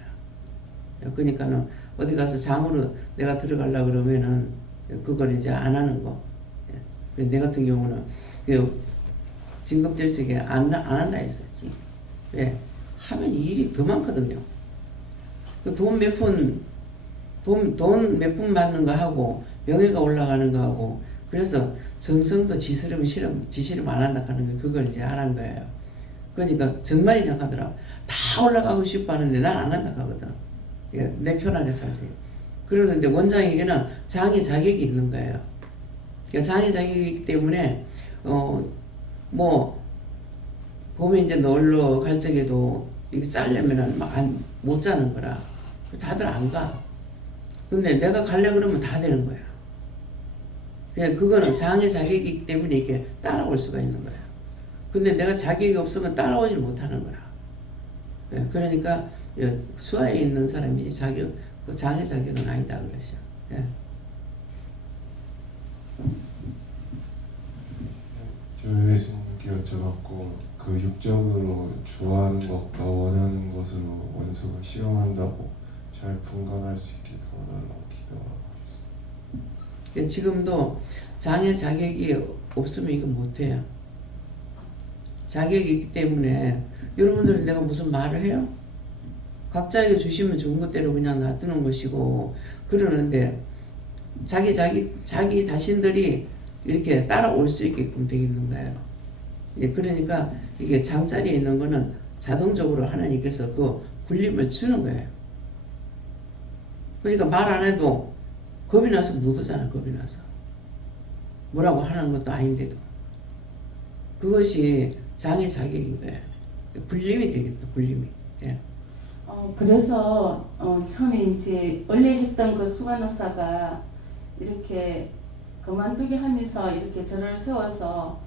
그러니까는 어디 가서 장으로 내가 들어가려고 그러면은 그걸 이제 안 하는 거. 내 같은 경우는 진급될 적에 안 한다 했었지. 왜? 하면 일이 더 많거든요. 돈 몇 푼 받는 거 하고 명예가 올라가는 거 하고 그래서 정성도 지시름 안 한다 하는 거 그걸 이제 안 한 거예요. 그러니까 정말이냐 하더라. 다 올라가고 싶어 하는데 난 안 한다 하거든. 내 편하게 살지. 그러는데 원장에게는 장애 자격이 있는 거예요. 그러니까 장애 자격이기 때문에 뭐 봄에 이제 놀러 갈 적에도 이게 짜려면은 못 자는 거라 다들 안 가. 근데 내가 갈래 그러면 다 되는 거야. 그냥 그거는 장애 자격이기 때문에 이렇게 따라올 수가 있는 거야. 근데 내가 자격이 없으면 따라오지 못하는 거라. 그러니까 수하에 있는 사람이지 그 장애 자격은 아니다 그랬어. 예. 저 예수님께 여쭤봤고 그 육적으로 좋아하는 것과 원하는 것으로 원수가 시험한다고 잘 분간할 수 있게 도와달라고 기도하고 있어요. 지금도 장애 자격이 없으면 이거 못해요. 자격이 있기 때문에 여러분들 내가 무슨 말을 해요? 각자에게 주시면 좋은 것대로 그냥 놔두는 것이고 그러는데 자기 자신들이 이렇게 따라올 수 있게끔 되어 있는 거예요. 그러니까 이게 장자리에 있는 거는 자동적으로 하나님께서 그 굴림을 주는 거예요. 그러니까 말 안 해도 겁이 나서 못 오잖아. 겁이 나서 뭐라고 하는 것도 아닌데도 그것이 장애 자격인 거예요. 굴림이 되겠다. 굴림이. 예. 그래서 처음에 이제 원래 했던 그 수간호사가 이렇게 그만두게 하면서 이렇게 저를 세워서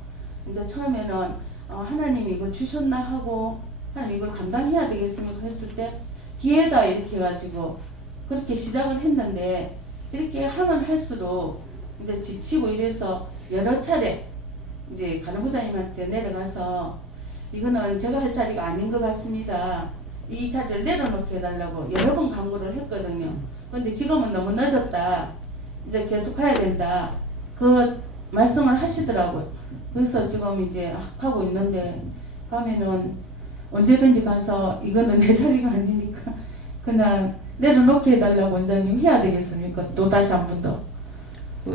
이제 처음에는 하나님이 이걸 주셨나 하고 하나님 이걸 감당해야 되겠습니까 했을 때 기회다 이렇게 해가지고 그렇게 시작을 했는데 이렇게 하면 할수록 이제 지치고 이래서 여러 차례 이제 간호부장님한테 내려가서 이거는 제가 할 자리가 아닌 것 같습니다. 이 자리를 내려놓게 해달라고 여러 번 강구를 했거든요. 그런데 지금은 너무 늦었다. 이제 계속 가야 된다. 그 말씀을 하시더라고요. 그래서 지금 이제 하고 있는데 가면은 언제든지 가서 이거는 내 자리가 아니니까 그냥 내려놓게 해달라고 원장님 해야 되겠습니까? 또 다시 한 번 더.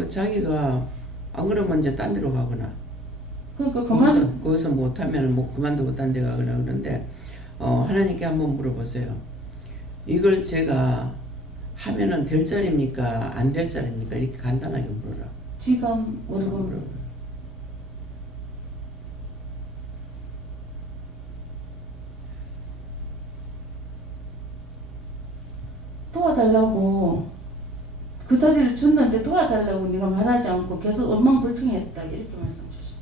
자기가 안 그러면 이제 딴 데로 가거나 그러니까 거기서 못하면 뭐 그만두고 딴 데 가거나 그러는데 하나님께 한번 물어보세요. 이걸 제가 하면은 될 자리입니까? 안 될 자리입니까? 이렇게 간단하게 물어라. 지금 물어보면 도와달라고 그 자리를 줬는데 도와달라고 네가 말하지 않고 계속 원망불평했다 이렇게 말씀 주시고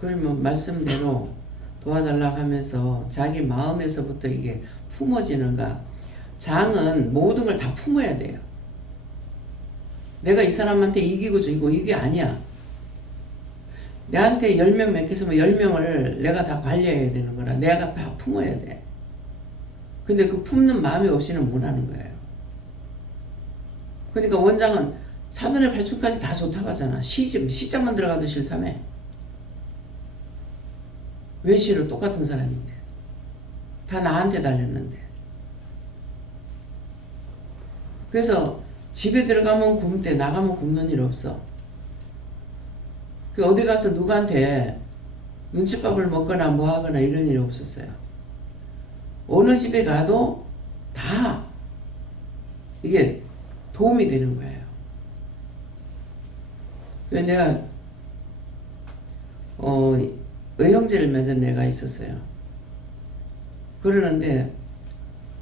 그러면 말씀대로 도와달라고 하면서 자기 마음에서부터 이게 품어지는가. 장은 모든 걸 다 품어야 돼요. 내가 이 사람한테 이기고 지고 이게 아니야. 내한테 10명 맡겼으면 10명을 내가 다 관리해야 되는 거라. 내가 다 품어야 돼. 근데 그 품는 마음이 없이는 못 하는 거예요. 그러니까 원장은 사돈의 발춤까지 다 좋다고 하잖아. 시장만 들어가도 싫다며. 왜 싫어? 똑같은 사람인데. 다 나한테 달렸는데. 그래서 집에 들어가면 굶대 나가면 굶는 일 없어. 그 어디 가서 누구한테 눈칫밥을 먹거나 뭐 하거나 이런 일이 없었어요. 어느 집에 가도 다 이게 도움이 되는 거예요. 그래서 내가 의형제를 맺은 애가 있었어요. 그러는데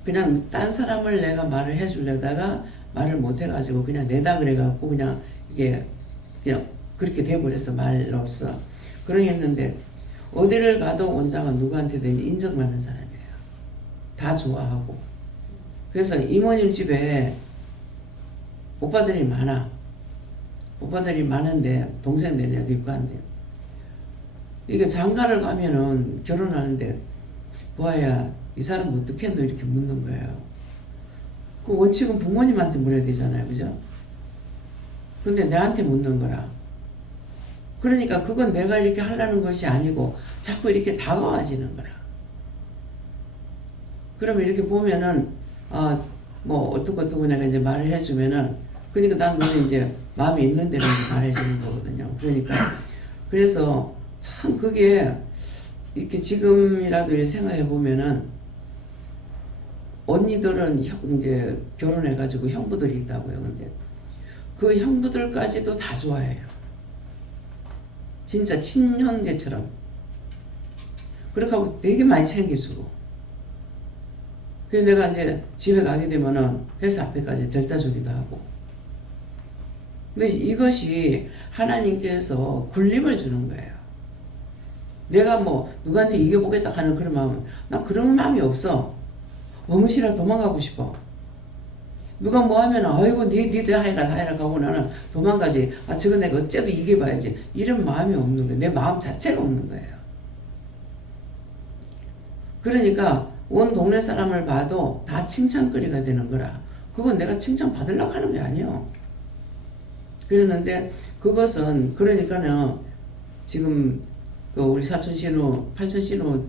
그냥 딴 사람을 내가 말을 해주려다가 말을 못 해가지고 그냥 내다 그래갖고 그냥 이게 그냥 그렇게 돼버렸어. 말로써. 그러겠는데 어디를 가도 원장은 누구한테든 인정받는 사람이에요. 다 좋아하고. 그래서 이모님 집에 오빠들이 많아. 오빠들이 많은데 동생들이 어디 있고 한데 이게 장가를 가면은 결혼하는데 보아야 이 사람 어떻게 했노 이렇게 묻는 거예요. 그 원칙은 부모님한테 물어야 되잖아요. 그죠? 근데 내한테 묻는 거라. 그러니까 그건 내가 이렇게 하려는 것이 아니고 자꾸 이렇게 다가와지는 거라. 그러면 이렇게 보면은 뭐 어떻고 내가 이제 말을 해주면은 그러니까 난 너는 이제 마음에 있는 대로 말해주는 거거든요. 그러니까 그래서 참 그게 이렇게 지금이라도 이렇게 생각해 보면은 언니들은 이제 결혼해가지고 형부들이 있다고요. 근데 그 형부들까지도 다 좋아해요. 진짜 친형제처럼. 그렇게 하고 되게 많이 챙겨주고. 그래서 내가 이제 집에 가게 되면은 회사 앞에까지 데려다 주기도 하고. 근데 이것이 하나님께서 굴림을 주는 거예요. 내가 뭐 누구한테 이겨보겠다 하는 그런 마음, 나 그런 마음이 없어. 어무시라 도망가고 싶어. 누가 뭐 하면 아이고 니들 하이라 하고 나는 도망가지. 아 저거 내가 어째도 이겨봐야지. 이런 마음이 없는 거예요. 내 마음 자체가 없는 거예요. 그러니까 온 동네 사람을 봐도 다 칭찬거리가 되는 거라. 그건 내가 칭찬 받으려고 하는 게 아니에요. 그랬는데 그것은 그러니까는 지금 그 우리 사촌 신우, 팔촌 신우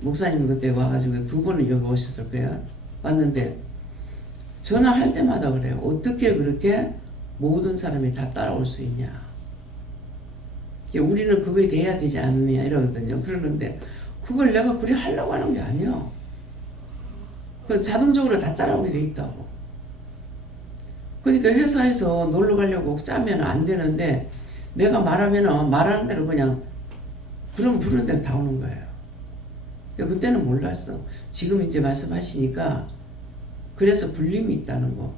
목사님 그때 와가지고 2번을 여기 오셨을 거예요. 왔는데 전화할 때마다 그래요. 어떻게 그렇게 모든 사람이 다 따라올 수 있냐. 우리는 그거에 대해야 되지 않느냐 이러거든요. 그러는데 그걸 내가 그리 하려고 하는 게 아니에요. 자동적으로 다 따라오게 돼 있다고. 그러니까 회사에서 놀러 가려고 짜면 안 되는데 내가 말하면 말하는 대로 그냥 부르는 대로 다 오는 거예요. 그때는 몰랐어. 지금 이제 말씀하시니까 그래서 굴림이 있다는 거.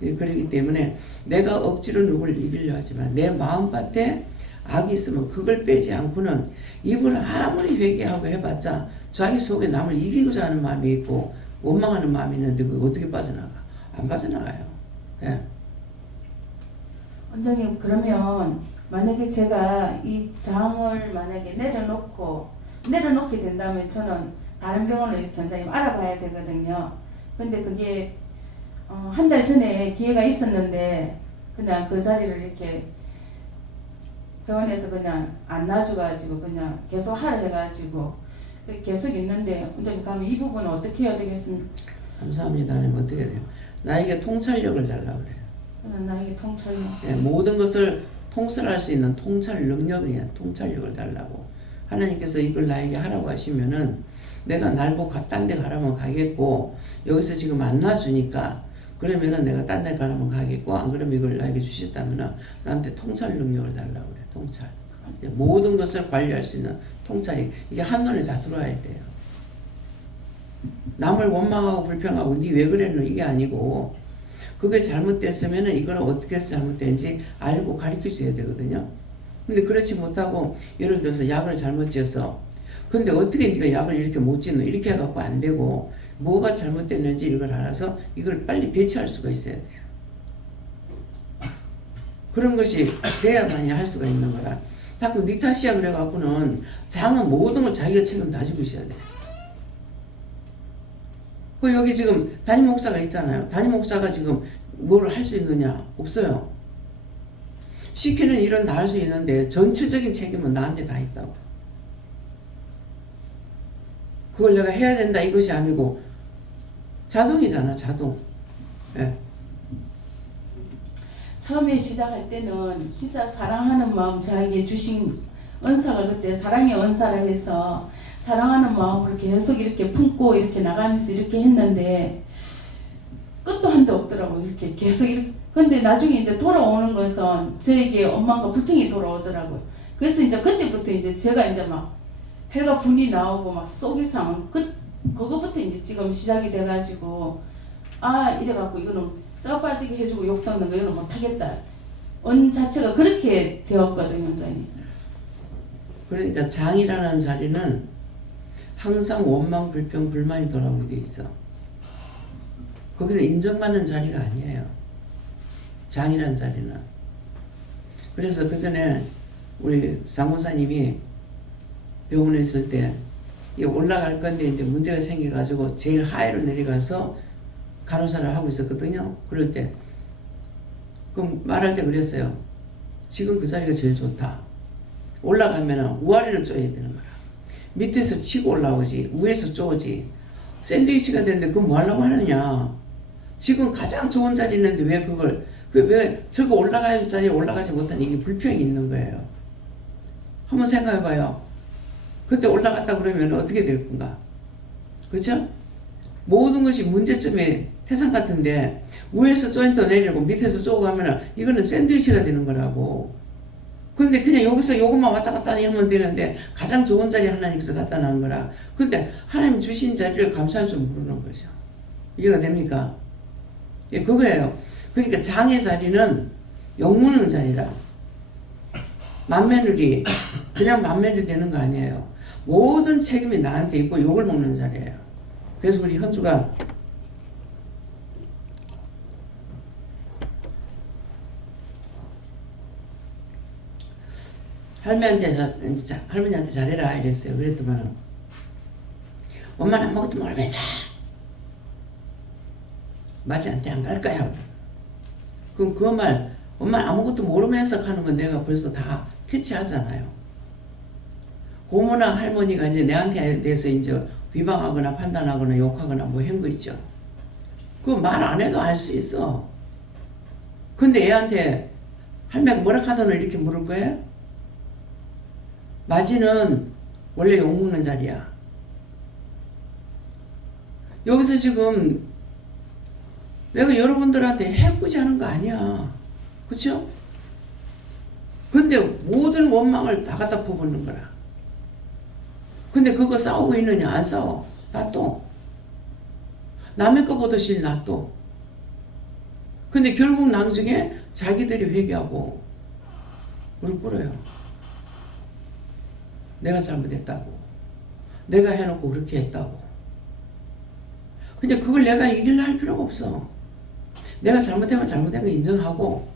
그렇기 때문에 내가 억지로 누구를 이기려 하지만 내 마음밭에 악이 있으면 그걸 빼지 않고는 입을 아무리 회개하고 해봤자 자기 속에 남을 이기고자 하는 마음이 있고 원망하는 마음이 있는데 그거 어떻게 빠져나가? 안 빠져나가요. 예. 원장님, 그러면 만약에 제가 이 장을 만약에 내려놓게 된다면 저는 다른 병원을 이렇게 원장님 알아봐야 되거든요. 근데 그게 한 달 전에 기회가 있었는데 그냥 그 자리를 이렇게 병원에서 그냥 안 놔줘가지고 그냥 계속 하라 해가지고 계속 있는데 원장님 가면 이 부분은 어떻게 해야 되겠습니까? 감사합니다. 하나님 어떻게 돼요? 나에게 통찰력을 달라고 그래요. 나에게 통찰력. 네, 모든 것을 통솔할 수 있는 통찰 능력이야. 통찰력을 달라고. 하나님께서 이걸 나에게 하라고 하시면은 내가 날고 딴 데 가라면 가겠고 여기서 지금 안 놔주니까 그러면은 내가 딴 데 가라면 가겠고 안 그러면 이걸 나에게 주셨다면은 나한테 통찰 능력을 달라고 그래. 통찰. 모든 것을 관리할 수 있는 통찰이 이게 한눈에 다 들어와야 돼요. 남을 원망하고 불평하고 니 왜 그랬노 이게 아니고 그게 잘못됐으면은 이걸 어떻게 해서 잘못된지 알고 가르쳐 줘야 되거든요. 근데 그렇지 못하고 예를 들어서 약을 잘못 지어서 근데 어떻게 네가 약을 이렇게 못 짓노 이렇게 해갖고 안 되고 뭐가 잘못됐는지 이걸 알아서 이걸 빨리 배치할 수가 있어야 돼요. 그런 것이 돼야만이 할 수가 있는 거라. 자꾸 니 탓이야 그래갖고는 장은 모든 걸 자기가 책임 다 지고 있어야 돼요. 그 여기 지금 담임 목사가 있잖아요. 담임 목사가 지금 뭘 할 수 있느냐? 없어요. 시키는 일은 다 할 수 있는데 전체적인 책임은 나한테 다 있다고. 그걸 내가 해야 된다 이것이 아니고 자동이잖아 자동. 네. 처음에 시작할 때는 진짜 사랑하는 마음 저에게 주신 은사가 그때 사랑의 은사라 해서 사랑하는 마음으로 계속 이렇게 품고 이렇게 나가면서 이렇게 했는데 끝도 한데 없더라고요. 이렇게 계속 이렇게. 근데 나중에 이제 돌아오는 것은 저에게 원망과 불평이 돌아오더라고요. 그래서 이제 그때부터 이제 제가 이제 막 혈과 분이 나오고 막 속이 상한 그거부터 이제 지금 시작이 돼가지고 이래갖고 이거는 썩 빠지게 해주고 욕 듣는 거 이거는 못하겠다. 은 자체가 그렇게 되었거든요, 원장님. 그러니까 장이라는 자리는 항상 원망, 불평, 불만이 돌아오게 돼 있어. 거기서 인정받는 자리가 아니에요. 장이라는 자리는. 그래서 그 전에 우리 장모사님이 병원에 있을 때 올라갈 건데 이제 문제가 생겨가지고 제일 하위로 내려가서 간호사를 하고 있었거든요. 그럴 때 그럼 말할 때 그랬어요. 지금 그 자리가 제일 좋다. 올라가면 우아래로 쪼야 되는 거야. 밑에서 치고 올라오지 위에서 쪼지. 샌드위치가 되는데 그건 뭐 하려고 하느냐. 지금 가장 좋은 자리 있는데 왜 그걸 왜 저거 올라가야 할 자리에 올라가지 못한 이게 불평이 있는 거예요. 한번 생각해봐요. 그때 올라갔다 그러면 어떻게 될 건가? 그렇죠? 모든 것이 문제점이 태산 같은데 위에서 조인트 내리고 밑에서 쪼고 하면은 이거는 샌드위치가 되는 거라고. 근데 그냥 여기서 요것만 왔다 갔다 하면 되는데 가장 좋은 자리 하나님께서 갖다 놓은 거라. 근데 하나님 주신 자리를 감사할 줄 모르는 거죠. 이해가 됩니까? 예, 그거예요. 그러니까 장의 자리는 욕먹는 자리라. 맏며느리, 그냥 맏며느리 되는 거 아니에요. 모든 책임이 나한테 있고 욕을 먹는 자리예요. 그래서 우리 현주가 할머니한테 잘해라 이랬어요. 그랬더만 엄마는 아무것도 모르면서 맞이한테 안 갈 거야. 그럼 그 말 엄마 아무것도 모르면서 하는 건 내가 벌써 다 캐치하잖아요. 고모나 할머니가 이제 내한테 대해서 이제 비방하거나 판단하거나 욕하거나 뭐 한 거 있죠. 그거 말 안 해도 알 수 있어. 근데 애한테 할머니가 뭐라 하더니 이렇게 물을 거예요? 맞이는 원래 욕먹는 자리야. 여기서 지금 내가 여러분들한테 해코지 하는 거 아니야. 그쵸? 근데 모든 원망을 다 갖다 퍼붓는 거라. 근데 그거 싸우고 있느냐? 안 싸워. 놔둬. 남의 거보다 실 놔둬. 근데 결국 나중에 자기들이 회개하고 무릎 꿇어요. 내가 잘못했다고. 내가 해놓고 그렇게 했다고. 근데 그걸 내가 이기려 할 필요가 없어. 내가 잘못하면 잘못한 거 인정하고,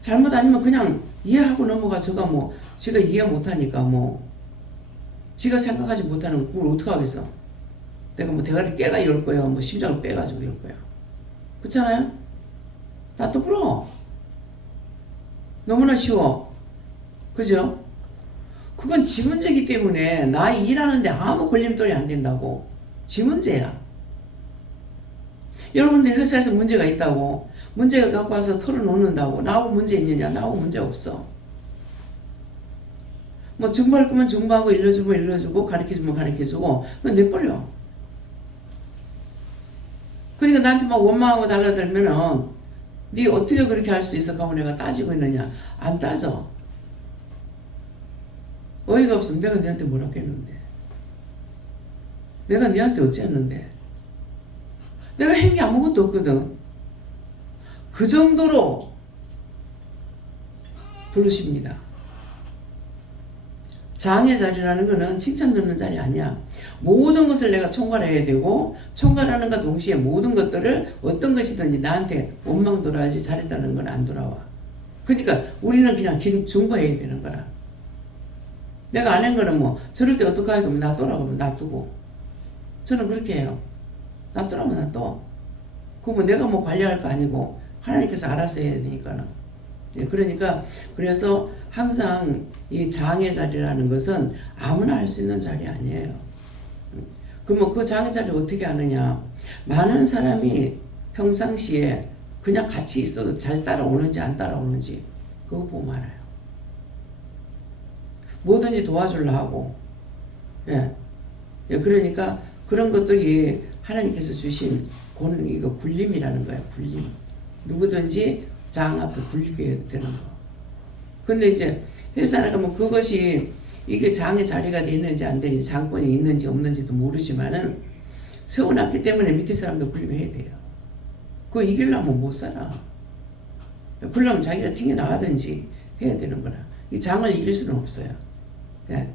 잘못 아니면 그냥 이해하고 넘어가. 저가 뭐 지가 이해 못하니까 뭐 지가 생각하지 못하는 그걸 어떻게 하겠어. 내가 뭐 대가리 깨가 이럴 거야, 뭐 심장을 빼가지고 이럴 거야. 그렇잖아요? 나도 불어. 너무나 쉬워. 그죠? 그건 지 문제이기 때문에 나 일하는데 아무 걸림돌이 안 된다고. 지 문제야. 여러분들 회사에서 문제가 있다고 문제가 갖고 와서 털어놓는다고 나하고 문제 있느냐? 나하고 문제 없어. 뭐 중보할 거면 중보하고 일러주면 일러주고 가르쳐주면 가르쳐주고 그건 내버려. 그러니까 나한테 막 원망하고 달라들면은 네 어떻게 그렇게 할 수 있어? 하고 내가 따지고 있느냐? 안 따져. 어이가 없으면 내가 너한테 뭐라고 했는데, 내가 너한테 어찌했는데, 내가 한 게 아무것도 없거든. 그 정도로 부르십니다. 장의 자리라는 것은 칭찬 듣는 자리 아니야. 모든 것을 내가 총괄해야 되고, 총괄하는가 동시에 모든 것들을 어떤 것이든지 나한테 원망 돌아야지 잘했다는 건 안 돌아와. 그러니까 우리는 그냥 중보해야 되는 거라. 내가 안 한 거는 뭐 저럴 때 어떻게 하고 놔두라고 하면 놔두고, 저는 그렇게 해요. 놔두라면 놔둬. 그거 내가 뭐 관리할 거 아니고 하나님께서 알아서 해야 되니까는. 그러니까 그래서 항상 이 장의 자리라는 것은 아무나 할 수 있는 자리 아니에요. 그럼 그 장의 자리를 어떻게 하느냐? 많은 사람이 평상시에 그냥 같이 있어도 잘 따라오는지 안 따라오는지 그거 보면 알아요. 뭐든지 도와주려 하고, 예. 그러니까 그런 것들이 하나님께서 주신 이거 굴림이라는 거예요. 굴림. 누구든지 장 앞에 굴리게 되는 거. 근데 이제 회사에 가면 그것이 이게 장의 자리가 있는지 안 되는지, 장권이 있는지 없는지도 모르지만은 세워놨기 때문에 밑에 사람도 굴림해야 돼요. 그거 이기려면 못 살아. 그러려면 자기가 튕겨 나가든지 해야 되는 거라. 이 장을 이길 수는 없어요. 예.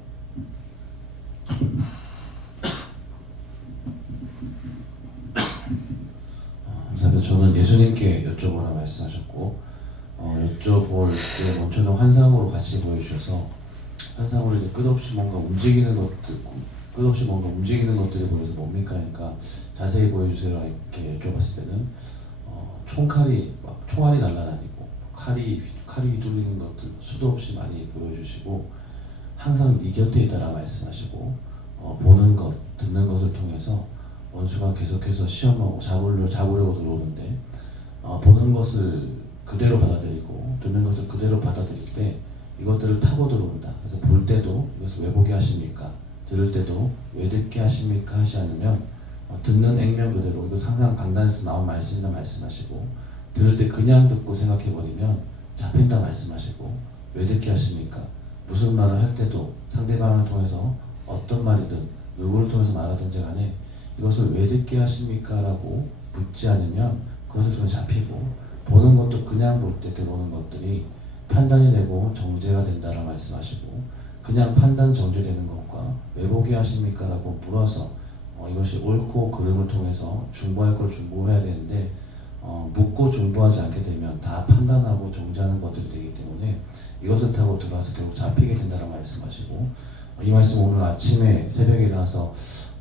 감사합니다. 저는 예수님께 여쭤보라 말씀하셨고, 여쭤볼 때 먼저는 환상으로 같이 보여주셔서, 환상으로 이제 끝없이 뭔가 움직이는 것들이 보여서 뭡니까? 그러니까 자세히 보여주세요 이렇게 여쭤봤을 때는 총알이 날아다니고 칼이 휘둘리는 것들 수도 없이 많이 보여주시고, 항상 네 곁에 있다라 말씀하시고, 보는 것, 듣는 것을 통해서 원수가 계속해서 시험하고 잡으려고 들어오는데, 보는 것을 그대로 받아들이고 듣는 것을 그대로 받아들일 때 이것들을 타고 들어온다. 그래서 볼 때도 이것을 왜 보게 하십니까? 들을 때도 왜 듣게 하십니까? 하지 않으면 듣는 액면 그대로, 이거 항상 강단에서 나온 말씀이다 말씀하시고, 들을 때 그냥 듣고 생각해버리면 잡힌다 말씀하시고, 왜 듣게 하십니까? 무슨 말을 할 때도 상대방을 통해서 어떤 말이든 누구를 통해서 말하든지 간에 이것을 왜 듣게 하십니까? 라고 묻지 않으면 그것을 좀 잡히고, 보는 것도 그냥 볼 때 보는 것들이 판단이 되고 정죄가 된다라 말씀하시고, 그냥 판단 정죄되는 것과 왜 보게 하십니까? 라고 물어서 이것이 옳고 그름을 통해서 중보할 걸 중보해야 되는데 묻고 중보하지 않게 되면 다 판단하고 정죄하는 것들이 되기 때문에 이것을 타고 들어가서 결국 잡히게 된다고 말씀하시고, 이 말씀 오늘 아침에 새벽에 일어나서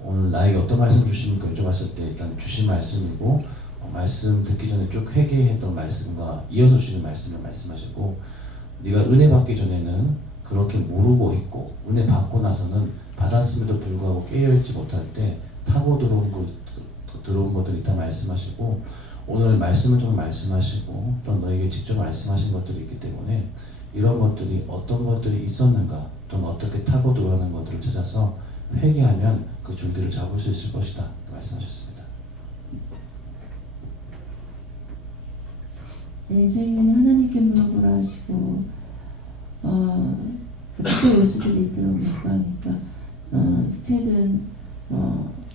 오늘 나에게 어떤 말씀 주십니까? 여쭤봤을 때 일단 주신 말씀이고, 말씀 듣기 전에 쭉 회개했던 말씀과 이어서 주시는 말씀을 말씀하시고, 네가 은혜 받기 전에는 그렇게 모르고 있고 은혜 받고 나서는 받았음에도 불구하고 깨어있지 못할 때 타고 들어온 것들이 있다 말씀하시고, 오늘 말씀을 좀 말씀하시고 또 너에게 직접 말씀하신 것들이 있기 때문에 이런 것들이 어떤 것들이 있었는가 또는 어떻게 타고 들어가는 것들을 찾아서 회개하면 그 준비를 잡을 수 있을 것이다 말씀하셨습니다. 네, 저희는 하나님께 물어보라 하시고 그때 요소들이 들어오니까 최근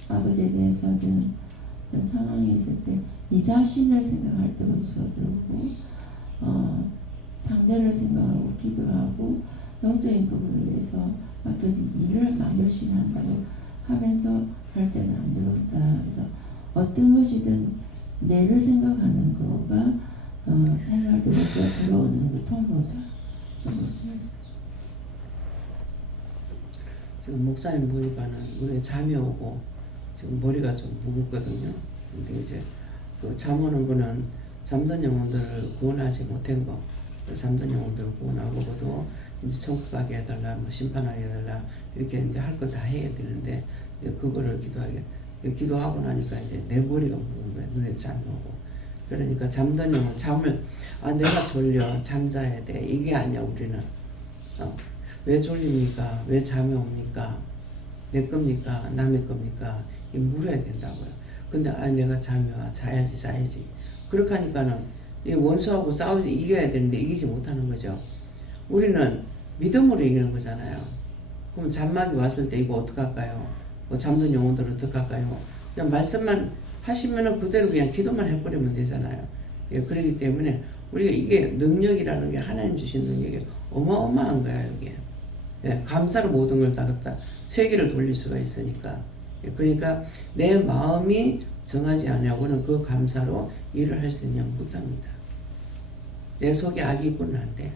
아버지에 대해서든 어떤 상황에 있을 때 이 자신을 생각할 때 원수가 들어오고 상대를 생각하고 기도하고 영적인 부분을 위해서 맡겨진 일을 열심히 한다고 하면서 할 때는 안 들어온다. 그래서 어떤 것이든 내를 생각하는 거가 행할 때 원수가 들어오는 그 통로다. 지금 목사님 보니까는 눈에 잠이 오고 지금 머리가 좀 무겁거든요. 근데 이제 그 잠 오는 거는 잠든 영혼들을 구원하지 못한 거, 잠든 영혼들을 구원하고도 이제 천국 가게 해달라, 뭐 심판하게 해달라 이렇게 이제 할 거 다 해야 되는데 이제 그거를 기도하고 나니까 이제 내 머리가 무거운 거야. 눈에 잠이 오고. 그러니까 잠든 영혼, 잠을 내가 졸려 잠자야 돼 이게 아니야. 우리는 왜 졸립니까? 왜 잠이 옵니까? 내 겁니까? 남의 겁니까? 이 물어야 된다고요. 근데 내가 잠이 와. 자야지. 그렇게 하니까는 이 원수하고 싸우지 이겨야 되는데 이기지 못하는 거죠. 우리는 믿음으로 이기는 거잖아요. 그럼 잠막이 왔을 때 이거 어떡할까요? 뭐 잠든 영혼들은 어떡할까요? 그냥 말씀만 하시면은 그대로 그냥 기도만 해버리면 되잖아요. 예, 그렇기 때문에 우리가 이게 능력이라는 게 하나님 주신 능력이 어마어마한 거야. 이게 예, 감사로 모든 걸 다 갖다 세계를 돌릴 수가 있으니까. 예, 그러니까 내 마음이 정하지 않으려고는 그 감사로 일을 할 수 있는 못합니다. 내 속에 악이 있고는 안 돼.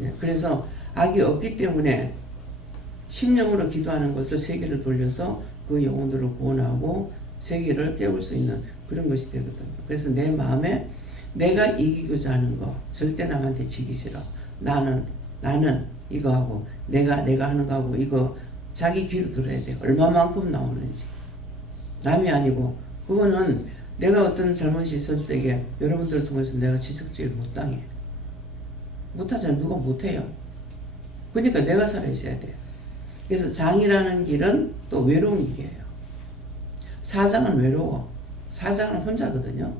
예, 그래서 악이 없기 때문에 심령으로 기도하는 것을 세계를 돌려서 그 영혼들을 구원하고 세계를 깨울 수 있는 그런 것이 되거든요. 그래서 내 마음에 내가 이기고자 하는 거 절대 남한테 지기 싫어. 나는 이거 하고 내가 하는 거 하고 이거 자기 귀로 들어야 돼. 얼마만큼 나오는지. 남이 아니고 그거는 내가 어떤 잘못이 있을 때에 여러분들을 통해서 내가 지적질을 못 당해. 못하잖아. 누가 못해요. 그러니까 내가 살아있어야 돼. 그래서 장이라는 길은 또 외로운 길이에요. 사장은 외로워. 사장은 혼자거든요.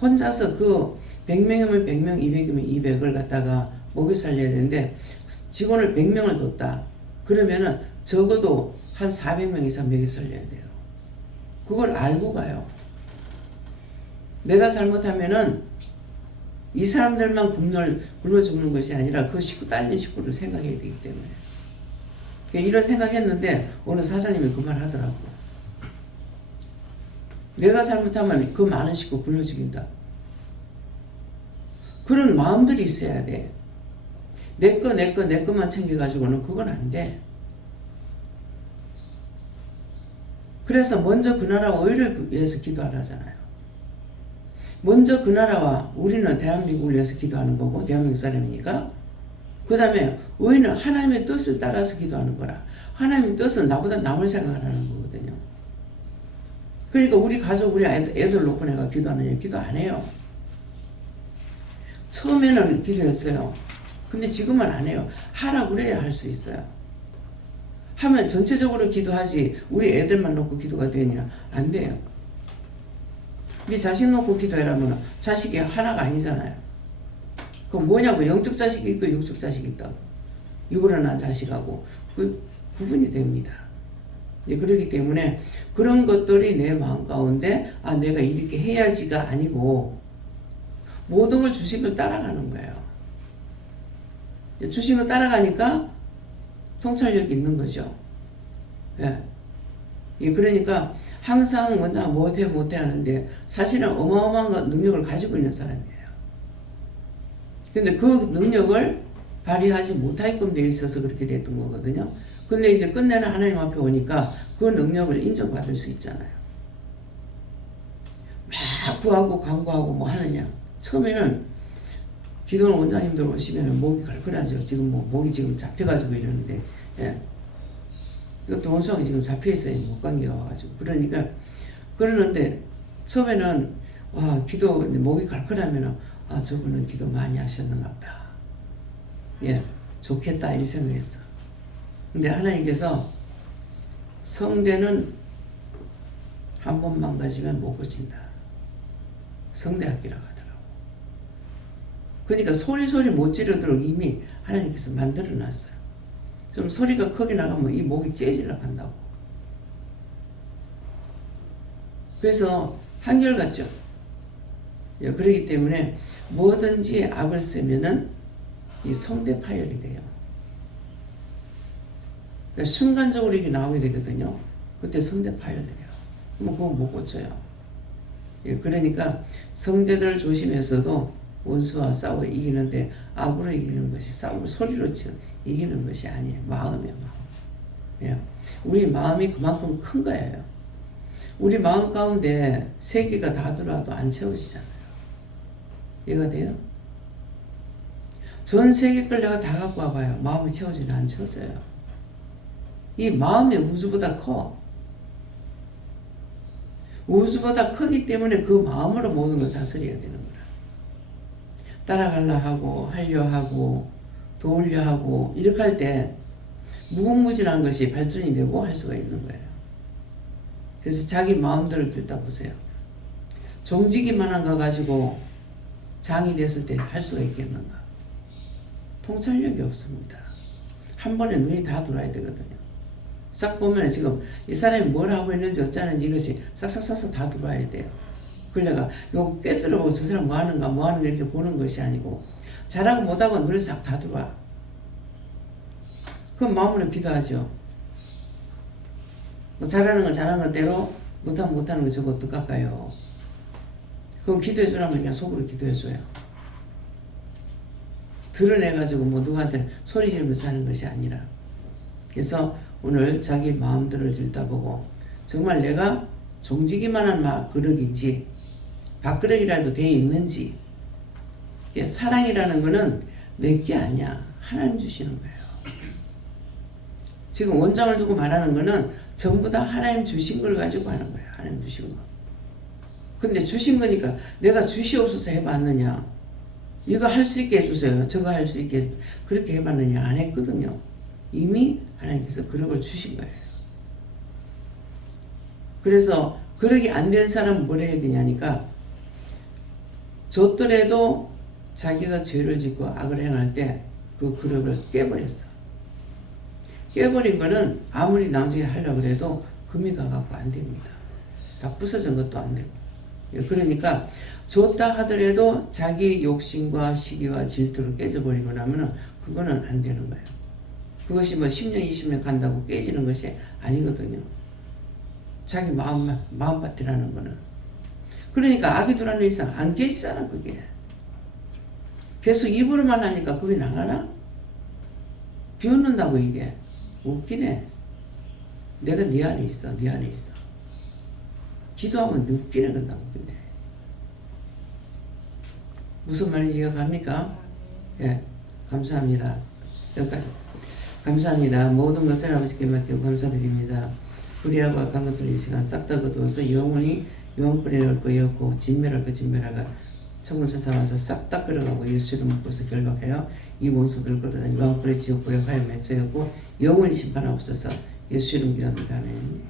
혼자서 그 100명이면 100명, 200이면 200을 갖다가 먹여 살려야 되는데 직원을 100명을 뒀다. 그러면은 적어도 한 400명 이상 먹여 살려야 돼요. 그걸 알고 가요. 내가 잘못하면은 이 사람들만 굶어 죽는 것이 아니라 그 식구 딸린 식구를 생각해야 되기 때문에 이런 생각했는데 어느 사장님이 그 말 하더라고. 내가 잘못하면 그 많은 식구 굶어 죽인다. 그런 마음들이 있어야 돼. 내 것만 챙겨가지고는 그건 안 돼. 그래서 먼저 그 나라와 의를 위해서 기도하라잖아요. 먼저 그 나라와 우리는 대한민국을 위해서 기도하는 거고 대한민국 사람이니까 그 다음에 의는 하나님의 뜻을 따라서 기도하는 거라. 하나님의 뜻은 나보다 남을 생각하는 거거든요. 그러니까 우리 가족 우리 애들 놓고 내가 기도하느냐 기도 안 해요. 처음에는 기도했어요. 근데 지금은 안 해요. 하라고 그래야 할 수 있어요. 하면 전체적으로 기도하지 우리 애들만 놓고 기도가 되냐? 안 돼요. 우리 자식 놓고 기도해라면 자식이 하나가 아니잖아요. 그럼 뭐냐고 영적 자식이 있고 육적 자식이 있다고. 육으로 난 자식하고 그 구분이 됩니다. 네, 그렇기 때문에 그런 것들이 내 마음 가운데 아 내가 이렇게 해야지가 아니고 모든 걸 주식을 따라가는 거예요. 주식을 따라가니까 통찰력이 있는 거죠. 예. 그러니까 항상 원장 못해 하는데 사실은 어마어마한 능력을 가지고 있는 사람이에요. 근데 그 능력을 발휘하지 못하게끔 되어 있어서 그렇게 됐던 거거든요. 근데 이제 끝내는 하나님 앞에 오니까 그 능력을 인정받을 수 있잖아요. 막 구하고 간구하고 뭐 하느냐. 처음에는 기도원 원장님들 오시면은 목이 걸걸하죠. 지금 뭐 목이 지금 잡혀가지고 이러는데, 예. 이것도 원수하고 지금 잡혀있어요. 목감기가 와가지고. 그러니까, 그러는데, 처음에는, 와, 기도, 목이 걸걸하면은, 아, 저분은 기도 많이 하셨는가 보다. 예, 좋겠다. 이 생각했어. 근데 하나님께서 성대는 한 번 망가지면 못 고친다. 성대학기라고 하더라고. 그러니까 소리 못 지르도록 이미 하나님께서 만들어 놨어요. 좀 소리가 크게 나가면 이 목이 째지려고 한다고. 그래서 한결같죠. 예, 그렇기 때문에 뭐든지 악을 쓰면은 이 성대 파열이 돼요. 그러니까 순간적으로 이게 나오게 되거든요. 그때 성대 파열돼요. 그럼 그거 못 고쳐요. 예, 그러니까 성대들을 조심해서도 원수와 싸워 이기는데 악으로 이기는 것이 싸움을 소리로 이기는 것이 아니에요. 마음이에요. 마음. 예. 우리 마음이 그만큼 큰 거예요. 우리 마음 가운데 세 개가 다 들어와도 안 채워지잖아요. 이해가 돼요? 전 세계 걸 내가 다 갖고 와봐요. 마음이 채워지나 안 채워져요. 이 마음이 우주보다 커. 우주보다 크기 때문에 그 마음으로 모든 걸 다스려야 되는 거야. 따라가려 하고 하려 하고 도우려 하고 이렇게 할 때 무궁무진한 것이 발전이 되고 할 수가 있는 거예요. 그래서 자기 마음대로 들여다보세요. 종지기만 한 거 가지고 장이 됐을 때 할 수가 있겠는가? 통찰력이 없습니다. 한 번에 눈이 다 돌아야 되거든요. 싹 보면 지금 이 사람이 뭘 하고 있는지 어쩌는지 이것이 싹싹싹싹 다 들어와야 돼요. 그걸 내가 요거 꿰뚫어보고 저 사람 뭐 하는가 이렇게 보는 것이 아니고 잘하고 못하고 눈에 싹 다 들어와. 그럼 마음으로 기도하죠. 뭐 잘하는 건 잘하는 것대로 못하는 건 저거 어떡할까요? 그럼 기도해주라면 그냥 속으로 기도해줘요. 드러내가지고 뭐 누구한테 소리 지르면서 하는 것이 아니라. 그래서 오늘 자기 마음들을 들여다보고 정말 내가 종지기만한 그릇인지 밥그릇이라도 되어 있는지. 사랑이라는 거는 내 게 아니야. 하나님 주시는 거예요. 지금 원장을 두고 말하는 거는 전부 다 하나님 주신 걸 가지고 하는 거예요. 하나님 주신 거. 근데 주신 거니까 내가 주시옵소서 해봤느냐. 이거 할 수 있게 해주세요. 저거 할 수 있게 그렇게 해봤느냐. 안 했거든요. 이미 하나님께서 그런 걸 주신 거예요. 그래서 그러기 안 된 사람은 뭘 해야 되냐니까 줬더라도 자기가 죄를 짓고 악을 행할 때 그 그릇을 깨버렸어. 깨버린 거는 아무리 나중에 하려고 해도 금이 가갖고 안 됩니다. 다 부서진 것도 안 되고. 그러니까 줬다 하더라도 자기 욕심과 시기와 질투로 깨져버리고 나면은 그거는 안 되는 거예요. 그것이 뭐 10년, 20년 간다고 깨지는 것이 아니거든요. 자기 마음밭이라는 거는. 그러니까 악이 들어가는 이상 안 깨지잖아, 그게. 계속 입으로만 하니까 그게 나가나? 비웃는다고 이게. 웃기네. 내가 네 안에 있어, 네 안에 있어. 기도하면 웃기네, 건다, 웃기네. 무슨 말인지 이해갑니까? 예, 감사합니다. 여기까지. 감사합니다. 모든 것을 아버지께 맡기고 감사드립니다. 불의하고 간 것들 이 시간 싹 다 거두어서 영원히 영원불에 넣을 거였고 진멸할 거 진멸하가 천군천사 와서 싹 다 끌어가고 예수 이름 먹고서 결박해요. 이 원수들 끌어다니 왕불의 지옥불의 화염에 쏘였고 영원히 심판하옵소서. 예수 이름 기도합니다. 아멘.